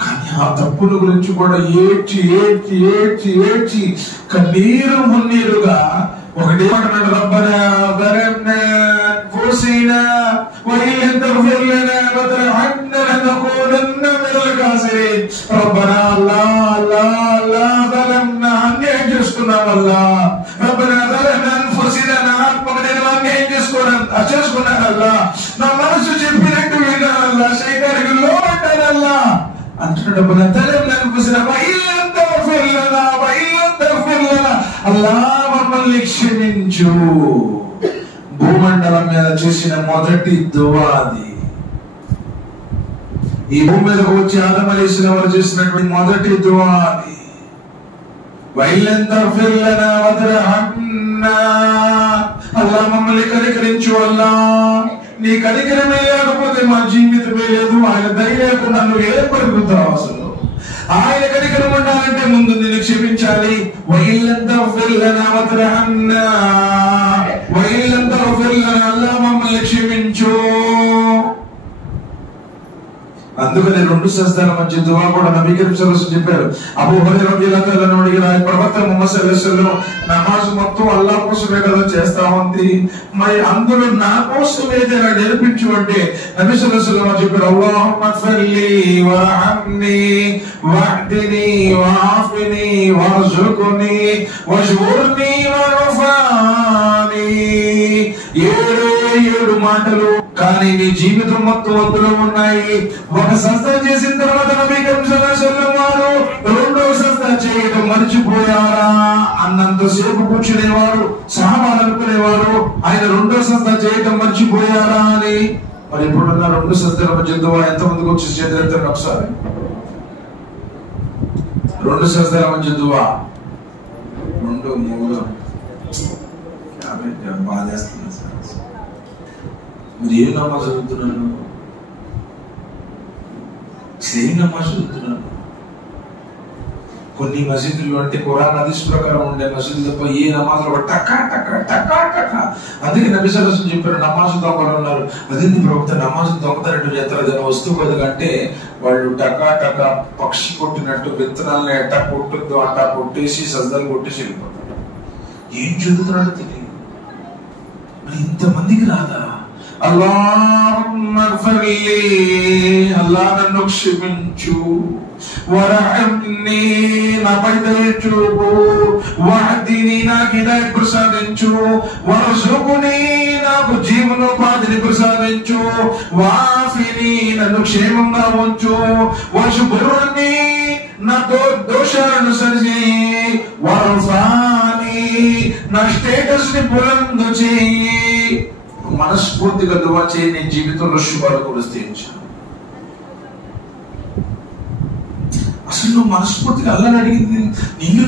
కానీ ఆ తప్పుల గురించి కూడా ఏడ్చి ఏడ్చి ఏడ్చి ఏడ్చి కన్నీరు మున్నీరుగా ఒకటి ఏమంటున్నాడు, రబ్బనా ظلمنا أنفسنا وإن لم تغفر لنا وترحمنا لنكونن من الخاسرين. ربنا الله الله الله ظلمنا అన్యాయం చేసుకున్నాం అల్లా. రబ్బనా ظلمنا أنفسنا నా ఆత్మకు నేను అన్యాయం చేసుకున్నాను అల్లా. నా మనసు చెప్పినట్టు వినాలల్లా, శైతానికి లోబడ్డానల్లా అంటున్నాడు. రబ్బనా ظلمنا أنفسنا وإن لم تغفر لنا وإن لم تغفر لنا అల్లా మమ్మల్ని క్షమించు. భూమండలం మీద చేసిన మొదటి దువా అది. ఈ భూమి మీదకు వచ్చి ఆదం అలైహిస్సలాం వారు చేసినటువంటి మొదటి దువా అది. అల్లా మమ్మల్ని కనికరించు అల్లా. నీ కనికరమే లేకపోతే మా జీవితమే లేదు. ఆయన దయ లేకుండా నువ్వు ఏం పలుకుతావు అసలు? ఆయన కనికరం ఉండాలంటే ముందు నిన్ను క్షమించాలి. అల్లా మమ్మల్ని క్షమించు. అందుకని 2 సజ్దాల మధ్య దువా కూడా నబీ కరీం సల్లల్లాహు అలైహి వసల్లం చెప్పారు. అబూ హురైరా రలియల్లాహు అన్హు అడిగారు, ప్రవక్త ముహమ్మద్ సల్లల్లాహు అలైహి వసల్లం నమాజ్ మొత్తం అల్లాహ్ కోసమే కదా చేస్తా ఉంది, మరి అందులో నా కోసం ఏదైనా నేర్పించు అంటే నబీ సల్లల్లాహు అలైహి వసల్లం చెప్పారు, అల్లాహుమ్మా ఫర్లి వహమ్ని వహ్దిని వఆఫిని వర్జుక్ని వజ్బుర్ని వరఫాని. 7 మాటలు కానీ నీ జీవితం మొత్తం వద్దులో ఉన్నాయి. ఒక సజ్దా చేసిన తర్వాత నబీ కరీం సల్లల్లాహు అలైహి వసల్లం వారు 2వ సజ్దా చేయడం మర్చిపోయారా అన్నంతసేపు కూర్చునేవారు, సహాబాలు అనుకునేవారు ఆయన 2వ సజ్దా చేయడం మర్చిపోయారా అని. మరి ఇప్పుడున్న 2 సజ్జల మధ్య దువా ఎంతమందికి వచ్చి చేతులెత్తండి ఒకసారి. 2 సజ్జల మధ్య దువా 2 3 బాగా చేస్తున్నా సార్. మీరు ఏం నమాజ్ చదువుతున్నాను? సేమ్ నమాజ్ చదువుతున్నాను. కొన్ని మసీదులు అంటే ఖురాన్ హదీస్ ప్రకారం ఉండే మసీదులు తప్ప ఏ నమాజ్లో టకా టకా టకా టకా. అందుకే నబీ సల్లల్లాహు అలైహి వసల్లం చెప్పారు, నమాజ్ దొంగలు ఉన్నారు. అదేంటి ప్రవక్త నమాజ్ దొంగతనట్టు చేస్తారు, ఏదైనా వస్తువు కదంటే వాళ్ళు టకా టకా పక్షి కొట్టినట్టు విత్తనాలను ఎట్టా కొట్టుద్దు అట్టా కొట్టేసి సజ్జలు కొట్టేసి వెళ్ళిపోతారు. ఏం చదువుతున్నాడో తెలియదు. ఇంతమందికి రాదా? అల్లాహుమ్మా ఘఫిర్లీ, అల్లాహ్ నన్ను క్షమించు, వరహమ్నీ, నాపై దయ చూపు, వహ్దినీ, నాకు హిదాయత్ ప్రసాదించు, వర్జుక్నీ, నాకు జీవనోపాధిని ప్రసాదించు, వాఫినీ, నన్ను క్షేమంగా ఉంచు, వజ్బుర్నీ, నా దోషాలను సరిచేయి, వర్ఫానీ, నా స్టేటస్ ని బులందు చేయి. మనస్ఫూర్తిగా దువా చేయి, నీ జీవితంలో శుభాలు కురిస్తాయించు. అసలు నువ్వు మనస్ఫూర్తిగా అల్లాహ్ని అడిగింది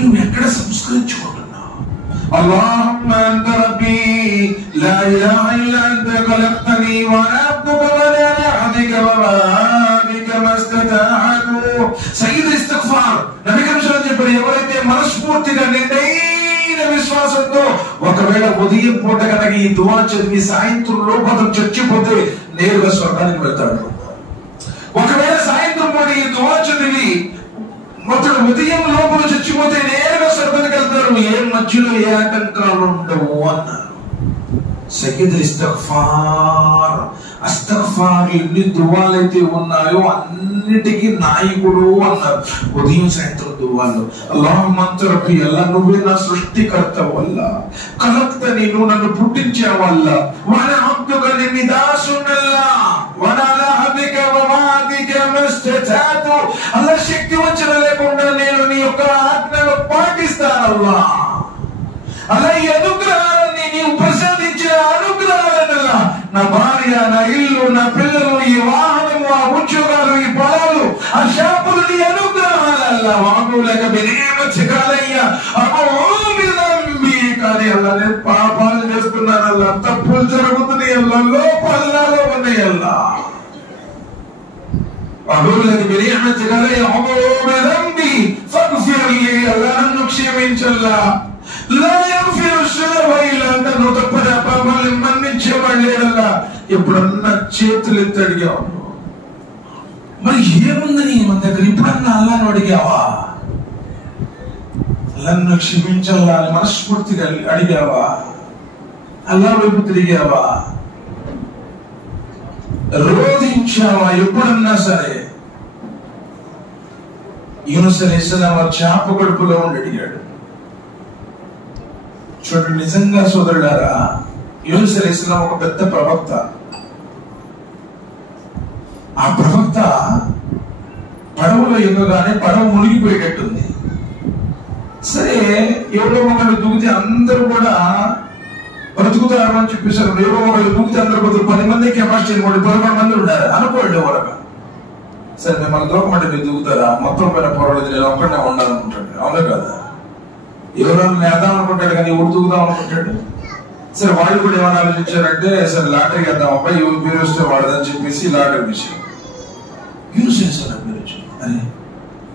నువ్వు ఎక్కడ సంస్కరించుకుంటున్నావు? అల్లాహుమ్మా అంత రబ్బీ లా ఇలాహ ఇల్లా అంత ఖలక్తనీ వఅనా అబ్దుక వఅలా అహదిక వబిక మస్తతాఅతు. సయ్యిద్ ఇస్తిగ్ఫార్ నబీ కరీం సల్లల్లాహు అలైహి వసల్లం చెప్పారు, ఎవరైతే మనస్ఫూర్తిగా నిండైన విశ్వాసంతో ఒకవేళ ఉదయం పూట కనుక ఈ దువా చదివి సాయంత్రం లోపల చచ్చిపోతే నేరుగా స్వర్గానికి వెళ్తాడు. ఒకవేళ సాయంత్రం పూట ఈ దువా చదివి మొదటి ఉదయం లోపల చచ్చిపోతే నేరుగా స్వర్గానికి వెళ్తారు. ఏ మధ్యలో ఏ ఆటంకాలు ఉండవు అన్నారు. సయ్యిద్ ఇస్తిగ్ఫార్, అస్తగ్ఫార్ ఎన్ని దువాలైతే ఉన్నాయో అన్నిటికీ నాయకుడు అన్నారు ఉదయం సాయంత్రం దువాలు. అల్లాహుమ్మా అంత రబ్బీ, అల్లాహ్ నువ్వే నా సృష్టికర్త వల్ల, ఖలక్తనీ, నువ్వు నన్ను పుట్టించావల్ల, వఅనా అబ్దుక, నీ దాసునల్లా, వఅలా అహదిక వబిక మస్తతాఅతు, అల్లాహ్ శక్తి వంచన లేకుండా నేను నీ యొక్క ఆజ్ఞను పాటిస్తానల్లా. అలా ఈ అనుగ్రహాన్ని నీవు ప్రసాదించిన అనుగ్రహాలనల్లా, నా భార్య, నా ఇల్లు, నా పిల్లలు, ఈ వాహనము, ఆ ఉద్యోగాలు, ఈ పొలాలు, ఆ షాపులు నీ అనుగ్రహాలల్లా. వాగులేక బినేమచ్చకాలయ్యా అమోమిదంబి, కానీ అల్లా నేను పాపాలు చేస్తున్నానల్లా, తప్పులు జరుగుతున్నాయి అల్లా, లోపాలలో ఉన్నాయి అల్లా. వాగులేక బినేమచ్చకాలయ్యా అమోమిదంబి ఫగ్ఫిర్లీ, అల్లా నన్ను క్షమించల్లా. నువ్వు తప్పని పాపాలను మన్నించేవాడు లేడల్లా. ఎప్పుడన్నా చేతులు ఎత్తి అడిగావు? మరి ఏముందని మన దగ్గర? ఎప్పుడన్నా అల్లాను అడిగావా? అల్లాను క్షమించల్లా అని మనస్ఫూర్తిగా అడిగావా? అల్లా వైపు తిరిగావా? రోధించావా? ఎప్పుడన్నా సరే. యూనుస్ అలైహిస్సలాం చేప కడుపులో ఉండి అడిగాడు. చూడండి, నిజంగా సోదరులారా, యూనుస్ అలైహిస్సలాం ఒక పెద్ద ప్రవక్త. ఆ ప్రవక్త పడవలో ఎక్కగానే పడవ మునిగిపోయేటట్టుంది. సరే, ఎవరో ఒకళ్ళు దూకితే అందరూ కూడా బ్రతుకుతారు అని చెప్పేసారు. ఎవరో ఒకళ్ళు దూకితే అందరూ బతుకు 10 మంది కెపాసిటీ 11 మంది ఉన్నారు అనుకోండి. ఎవరగా సరే మిమ్మల్ని దూకమంటే మీరు దూకుతారా? మొత్తం పైన పొరలేదు, నేను ఒక్కడనే ఉండాలనుకుంటాడు. అవునా కదా? ఎవరైనా నేద్దాం అనుకుంటాడు, కానీ ఎవరు దూకుదాం అనుకుంటాడు. సరే, వాళ్ళు కూడా ఏమైనా ఆలోచించారంటే, సరే లాటరీ వేద్దాం అబ్బాయి, ఎవరు పేరు వస్తే వాడదని చెప్పేసి లాటరీ విషయం యూజ్ చేశారు. పేరు వచ్చింది అని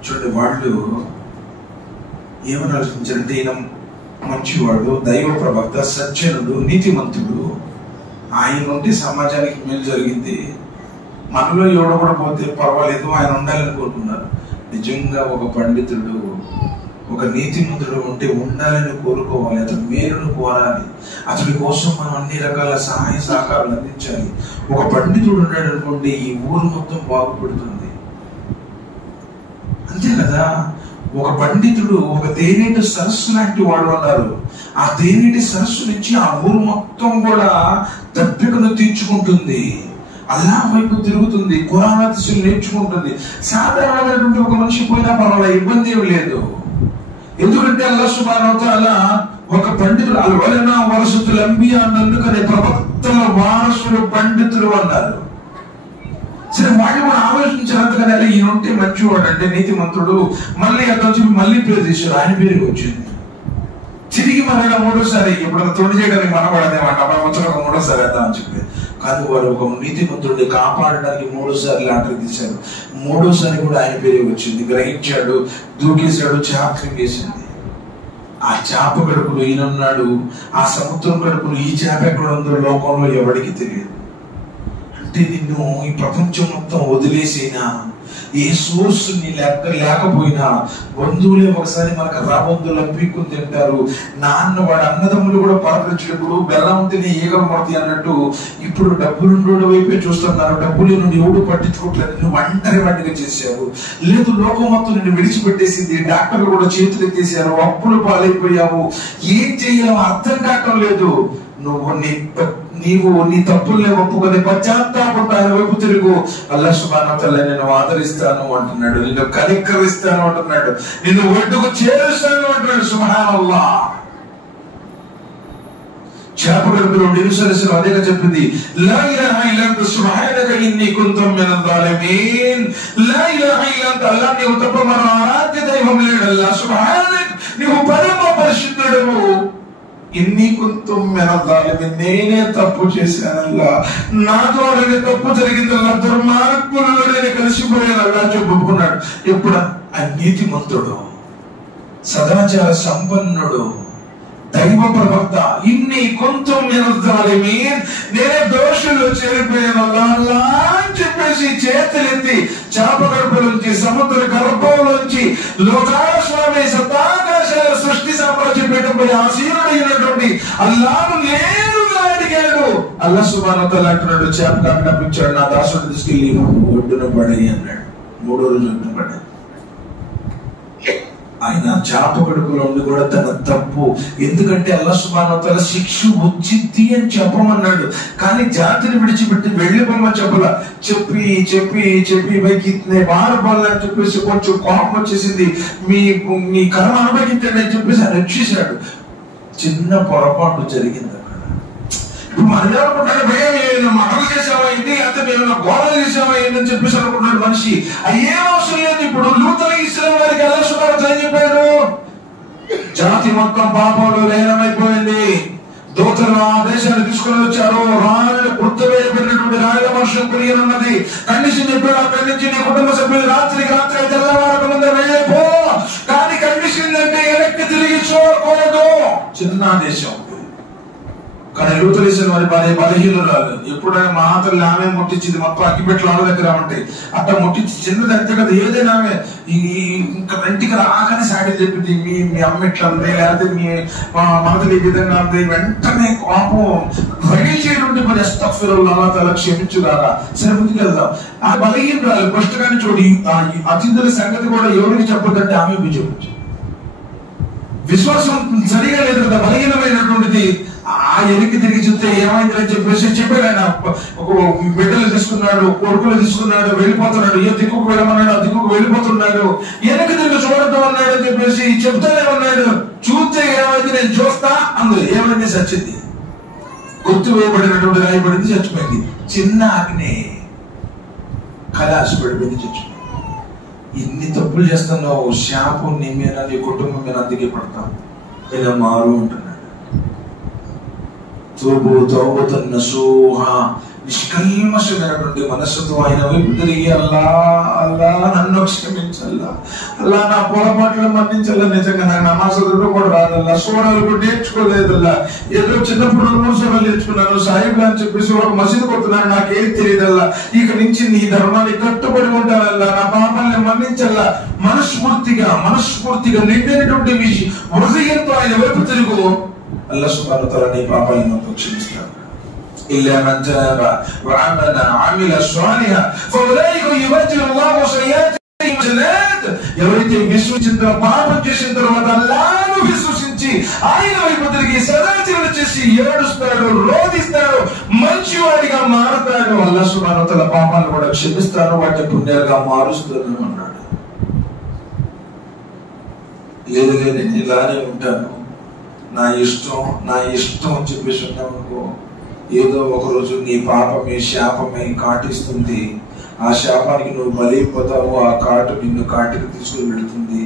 చూడండి. వాళ్ళు ఏమని ఆలోచించారంటే, ఈయన మంచివాడు, దైవ ప్రవక్త, సజ్జనుడు, నీతిమంతుడు, ఆయన నుండి సమాజానికి మేలు జరిగింది, మనలో ఎవడో కూడా పోతే పర్వాలేదు, ఆయన ఉండాలని కోరుకున్నారు. నిజంగా ఒక పండితుడు, ఒక నీతిమంతుడు ఉంటే ఉండాలని కోరుకోవాలి, అతను మేలును కోరాలి, అతడి కోసం మనం అన్ని రకాల సహాయ సహకారాలు అందించాలి. ఒక పండితుడు ఉన్నాడు అనుకోండి, ఈ ఊరు మొత్తం బాగుపడుతుంది. అంతే కదా? ఒక పండితుడు ఒక తేనీటి సరస్సు లాంటి వాడు అన్నారు. ఆ తేనీటి సరస్సు నుంచి ఆ ఊరు మొత్తం కూడా దప్పికను తీర్చుకుంటుంది, అల్లాహ్ వైపు తిరుగుతుంది, ఖురాన్ హదీసులు నేర్చుకుంటుంది. సాధారణమైనటువంటి ఒక మనిషి పోయినా పర్వాలేదు, ఇబ్బంది ఏమి లేదు. ఎందుకంటే అల్లాహ్ సుబ్హానహు వ తఆలా ఒక పండితుడు, అల్ ఉలమా వరసతుల్ అంబియా అన్నందుకనే ప్రవక్తల వారసులు పండితులు అన్నారు. సరే వాళ్ళు కూడా ఆలోచించారు, ఈయన ఉంటే మంచివాడు అంటే నీతిమంతుడు, మళ్ళీ అతను మళ్ళీ పేరు తీశారు, ఆయన పేరుకి వచ్చింది. తిరిగి మరలా మూడోసారి ఇప్పుడు తొండి చేయడానికి మనవాడనేమాట, మన వచ్చిన ఒక మూడోసారి వేద్దామని చెప్పి. కానీ వాడు ఒక నీతిమంతుడిని కాపాడడానికి 3 సార్లు లాటరీ తీశారు. 3ఓసారి కూడా ఆయన పేరు వచ్చింది. గ్రహించాడు, దూకేశాడు, చేప వేసింది. ఆ చేప కడుపులో ఈయనున్నాడు, ఆ సముద్రం కడుపులో ఈ చేప ఎక్కడ ఉందో లోకంలో ఎవరికి తెలియదు. అంటే నిన్ను ఈ ప్రపంచం మొత్తం వదిలేసినా, ఏ సోర్స్ ని లేకపోయినా, బంధువులే ఒకసారి మనకు రాబంధువులు అప్పిక్కుని తింటారు. నాన్న వాడు అన్నదమ్ములు కూడా పలకరించినప్పుడు బెల్లం తిని ఈగలు పడతాయి అన్నట్టు ఇప్పుడు డబ్బులుండోడు వైపే చూస్తున్నారు. డబ్బులు నుండి ఎవడు పట్టించుకోవట్లేదు. నువ్వు ఒంటరి వాటిగా చేశావు. లేదు, లోకం మొత్తం నిన్ను విడిచిపెట్టేసింది. డాక్టర్లు కూడా చేతులు ఎత్తేసారు. అప్పులు పాలైపోయావు. ఏం చెయ్యాలో అర్థం కావటం లేదు. నీవు నీ తప్పుల్ని ఒప్పుకొని పశ్చాత్తాపంతో ఆయన వైపు తిరుగు. అల్లాహ్ సుబ్హానహు వ తఆలా నేను ఆదరిస్తాను అంటున్నాడు, నిన్ను కనికరిస్తాను అంటున్నాడు, నిన్ను ఒడ్డుకు చేరుస్తాను అంటున్నాడు. సుబ్హానల్లాహ్. చేప గడుపులో నిరుసరసలు అదేగా చెప్పింది, లా ఇలాహ ఇల్లా అంత సుబ్హానక ఇన్నీ కుంతు మినల్ జాలిమీన్. లా ఇలాహ ఇల్లా అంత, అల్లాహ్ నీవు తప్ప మరో ఆరాధ్య దైవం లేడు. అల్లాహ్ సుబ్హానక, నీవు పరమ పరిశుద్ధుడవు. ఇన్ని కుంతుం మినల్ జాలిమీన్, నేనే తప్పు చేశానల్లా, నా ద్వారానే తప్పు జరిగిందల్లా, దుర్మార్గులలో నేను కలిసిపోయానల్లా చెప్పుకున్నాడు. ఎప్పుడు ఆ నీతిమంతుడు, సదాచార సంపన్నుడు, దైవ ప్రవక్త, ఇన్ని కుంతుం మినల్ జాలిమీన్, నేనే దోషుల్లో చేరిపోయానల్లా అల్లా అని చెప్పేసి చేతులెత్తి చేప గర్భంలోంచి, సముద్ర గర్భంలోంచి, లోకాస్వామి సప్తాకాశాల సృష్టి సామ్రాజ్యం పెట్టబోయే ఆశీనుడైనటువంటి అల్లాహ్ను నేరుగా అడిగాడు. అల్లాహ్ సుబ్హానహు వ తఆలా అంటున్నాడు, చేప కనిపించాడు, నా దాసుడు తీసుకెళ్లి ఒడ్డున పడేయి అన్నాడు. 3వ రోజు ఒడ్డున పడ్డాడు. ఆయన చేప కడుపులో ఉండి కూడా తన తప్పు, ఎందుకంటే అల్లాహ్ సుబ్హానహు వ తఆలా శిక్ష వచ్చింది అని చెప్పమన్నాడు. కానీ జాతిని విడిచిపెట్టి వెళ్ళిపోమని చెప్పలా. చెప్పి చెప్పి చెప్పి వైకిత్నే బారబాలని చెప్పేసి కొంచెం కోపం వచ్చేసింది. మీ కర్మ అనుభవించండి అని చెప్పేసి ఆయన వచ్చేసాడు. చిన్న పొరపాటు జరిగింది అక్కడ. ఇప్పుడు మన అనుకుంటాడు, భయం మటలు చేసామైంది, అంటే మేము గోడలు చేసామైంది అని చెప్పేసి అనుకుంటున్నాడు మనిషి. అయ్యే అవసరం లేదు. ఇప్పుడు లూత్ అలైహిస్సలాం వారికి అల్లాహ్ సుబ్హానహు వ తఆలా చెప్పాడు, జాతి మొత్తం పాపంలో లీనమైపోయింది. దూతలు ఆ దేశాన్ని తీసుకుని వచ్చారు. రాళ్ళు గుర్తువేయబడినటువంటి రాళ్ళ వర్షం కురియనున్నది. కండిషన్ చెప్పాడు, అక్కడి నుంచి నీ కుటుంబ సభ్యులు రాత్రికి రాత్రి తెల్లవారకు ముందు వెళ్ళిపో. కానీ కండిషన్ అంటే వెనక్కి తిరిగి చూడకూడదు. చిన్న దేశం. కానీ లూత్ అలైహిస్సలాం వారి బలహీనురాలు. ఎప్పుడైనా మా తల్లి ఆమె ముట్టించింది, మొత్తం అగ్గిపెట్లు ఆమె దగ్గర ఉంటాయి. అట్లా ముట్టించి చిన్నది అంతే కదా, ఏదైనా ఆమె ఇంకా ఇంటికి రాగానే సాటిలు చెప్పింది, మీ అమ్మ ఇట్లా ఉంది, లేకపోతే మీ మాతలు ఈ విధంగా ఉంది. వెంటనే కోపం రగిల్చేటువంటి మరి అస్తగ్ఫిరుల్లాహ్, అల్లాహ్ తాలా క్షమించుగాక. సరే ముందుకు వెళ్దాం. ఆ బలహీనురాలు కష్టంగానే చూడు, అతిథుల సంగతి కూడా ఎవరికి చెప్పొద్దంటే ఆమె చెప్పచ్చు. విశ్వాసం సరిగా లేదు కదా, బలహీనమైనటువంటిది. ఆ ఎనికి తిరిగి చూస్తే ఏమైందని చెప్పేసి చెప్పాడు. ఆయన ఒక బిడ్డలు తీసుకున్నాడు, కొడుకులు తీసుకున్నాడు, వెళ్ళిపోతున్నాడు. ఏ దిక్కుకు వెళ్ళమన్నాడు ఆ దిక్కుకు వెళ్ళిపోతున్నాడు. వెనక్కి తిరిగి చూడటం అన్నాడు అని చెప్పేసి చెప్తానే ఉన్నాడు. చూస్తే ఏమైంది, నేను చూస్తా అందు. ఏమైంది, చచ్చింది. గుర్తు వేయబడినటువంటి రాయబడింది, చచ్చిపోయింది. చిన్న అగ్ని కలాసి పడిపోయింది, చచ్చిపోయింది. ఇన్ని తప్పులు చేస్తున్నావు, శాపం నీ మీద, నీ కుటుంబం మీద అందుకే పడతావు. ఇలా మారు అంటున్నాడు. తోబతున్ నసూహా, నిష్కల్మషమైనటువంటి మనస్సుతో ఆయన వైపు తిరిగి, అల్లా అల్లా నన్ను క్షమించల్లా, అల్లా నా పొరపాట్లు మన్నించల్లా. నిజంగా నాకు నమాజ్ చదువులో కూడా రాదల్లా, సూరాలు కూడా నేర్చుకోలేదల్లా. ఏదో చిన్నప్పుడు 2-3 సూరాలు నేర్చుకున్నాను, సాహిబ్లా అని చెప్పేసి ఒక మసీదు కొడుతున్నాను, నాకేం తెలియదల్లా. ఇక నుంచి నీ ధర్మాన్ని కట్టుబడి ఉంటానల్లా, నా పాపాన్ని మన్నించల్లా. మనస్ఫూర్తిగా నిండినటువంటి హృదయంతో ఆయన వైపు తిరుగు. అల్లాహ్ సుబ్హానహు వ తఆలా నీ పాపాలను మాకు క్షమిస్తాడు. ఇల్లా మన్ తాబ వ ఆమన అమిల సాలిహా ఫౌలైక యుబద్దిలుల్లాహు సయ్యాతిహిమ్ హసనాత్. ఎవరైతే విశ్వసించిన పాపం చేసిన తర్వాత అల్లాహ్ను విశ్వసించి ఆయన వైపు తిరిగి సదాచరణ చేసి ఏడుస్తాడు, రోధిస్తాడు, మంచివాడిగా మారుతాడు, అల్లాహ్ సుబ్హానహు వ తఆలా పాపాలను కూడా క్షమిస్తాడు, వాటిని పుణ్యాలుగా మారుస్తాడు అన్నాడు. లేదు నేను ఇలానే ఉంటాను, నా ఇష్టం అని చెప్పేసి ఉన్నామనుకో, ఏదో ఒక రోజు నీ పాపమే శాపమే కాటిస్తుంది. ఆ శాపానికి నువ్వు బలైపోతావు. ఆ కాటు నిన్ను కాటికి తీసుకుని వెళుతుంది.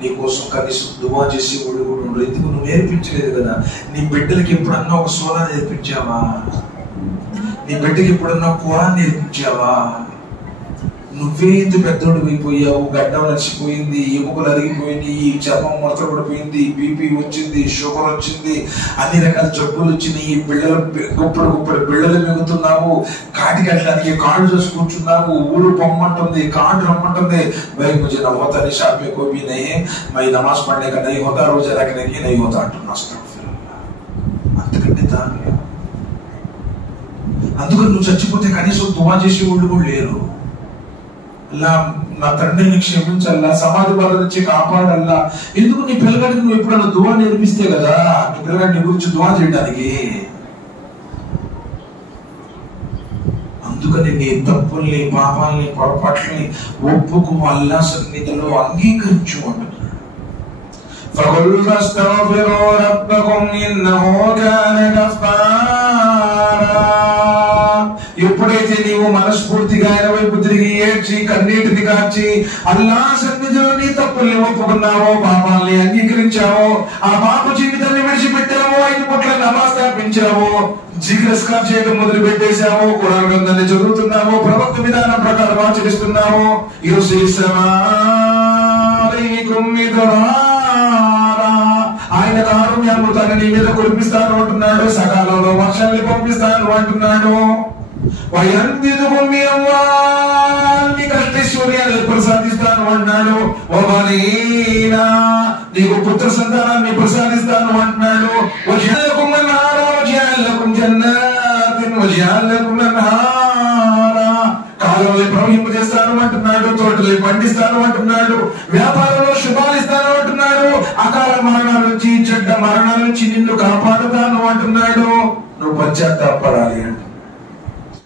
నీకోసం కనీసం దువా చేసి వాళ్ళు కూడా ఉండరు. ఎందుకు నువ్వు నేర్పించలేదు కదా. నీ బిడ్డలకి ఎప్పుడన్నా ఒక సూరా నేర్పించావా? నీ బిడ్డకి ఎప్పుడన్నా ఖురాన్ నేర్పించావా? నువ్వే ఇంత పెద్దోడు అయిపోయావు. గడ్డం నచ్చిపోయింది, ఎముకలు అరిగిపోయింది, ఈ చర్మం ముడత పడిపోయింది, బీపీ వచ్చింది, షుగర్ వచ్చింది, అన్ని రకాల జబ్బులు వచ్చినాయి. ఈ పిల్లలు గుప్పడు పిల్లలు మిగుతున్నావు. కాటికి వెళ్ళడానికి కాళ్ళు చూసి కూర్చున్నావు. ఊరు పొమ్మంటుంది, కాటు రమ్మంటుంది. भाई मुझे ना होता नहीं, शाम में कोई भी नहीं है, मैं नमाज पढ़ने का नहीं होता, रोजा रखने की नहीं होता अंటున్నా. అంతకంటే దాని అందుకని నువ్వు చచ్చిపోతే కనీసం దువా చేసే వాళ్ళు కూడా లేరు. అల్లా నా తండ్రిని క్షమించల్లా, సమాధి బాధ నుంచి కాపాడల్లా. ఎందుకు నీ పిల్లగాడికి నువ్వు ఎప్పుడన్నా దువా నేర్పిస్తే కదా నీ పిల్లగాడి నీ గురించి దువా చేయడానికి. అందుకని నీ తప్పుల్ని, పాపాలని, పొరపాట్లని ఒప్పుకు అల్లా సన్నిధిలో అంగీకరించు అంటున్నాడు. فَقُلْ فَاسْتَغْفِرُوا رَبَّكُمْ إِنَّهُ كَانَ غَفَّارًا. ఎప్పుడైతే నీవు మనస్ఫూర్తిగా ఆయన వైపు తిరిగి ఏడ్చి కన్నీటిని కార్చి అల్లా సన్నిధిలో నీ తప్పుల్ని ఒప్పుకున్నావో, పాపాలని అంగీకరించావో, ఆ పాప జీవితాన్ని విడిచిపెట్టావో, 5 పూట్ల నమాజ్ స్థాపించావో, జిగ్రస్కార్ చేయడం మొదలు పెట్టేశావో, ఖురాన్ గ్రంథాన్ని చదువుతున్నావో, ప్రవక్త విధానం ప్రకారం ఆచరిస్తున్నావో, ఆయన కారుణ్యామృతాన్ని నీ మీద కురిపిస్తాను అంటున్నాడు. సకాలంలో వర్షాన్ని పంపిస్తాను అంటున్నాడు. నీ కష్టైశ్వర్యాన్ని ప్రసాదిస్తాను అన్నాడు. నీకు పుత్ర సంతానాన్ని ప్రసాదిస్తాను అంటున్నాడు. కాలంలో ప్రవహింపజేస్తాను అంటున్నాడు. తోటలు పండిస్తాను అంటున్నాడు. వ్యాపారంలో శుభాలు ఇస్తాను అంటున్నాడు. అకాల మరణాల నుంచి, చెడ్డ మరణాల నుంచి నిన్ను కాపాడుతాను అంటున్నాడు. నువ్వు పశ్చాత్తాపడాలి అంటున్నాడు.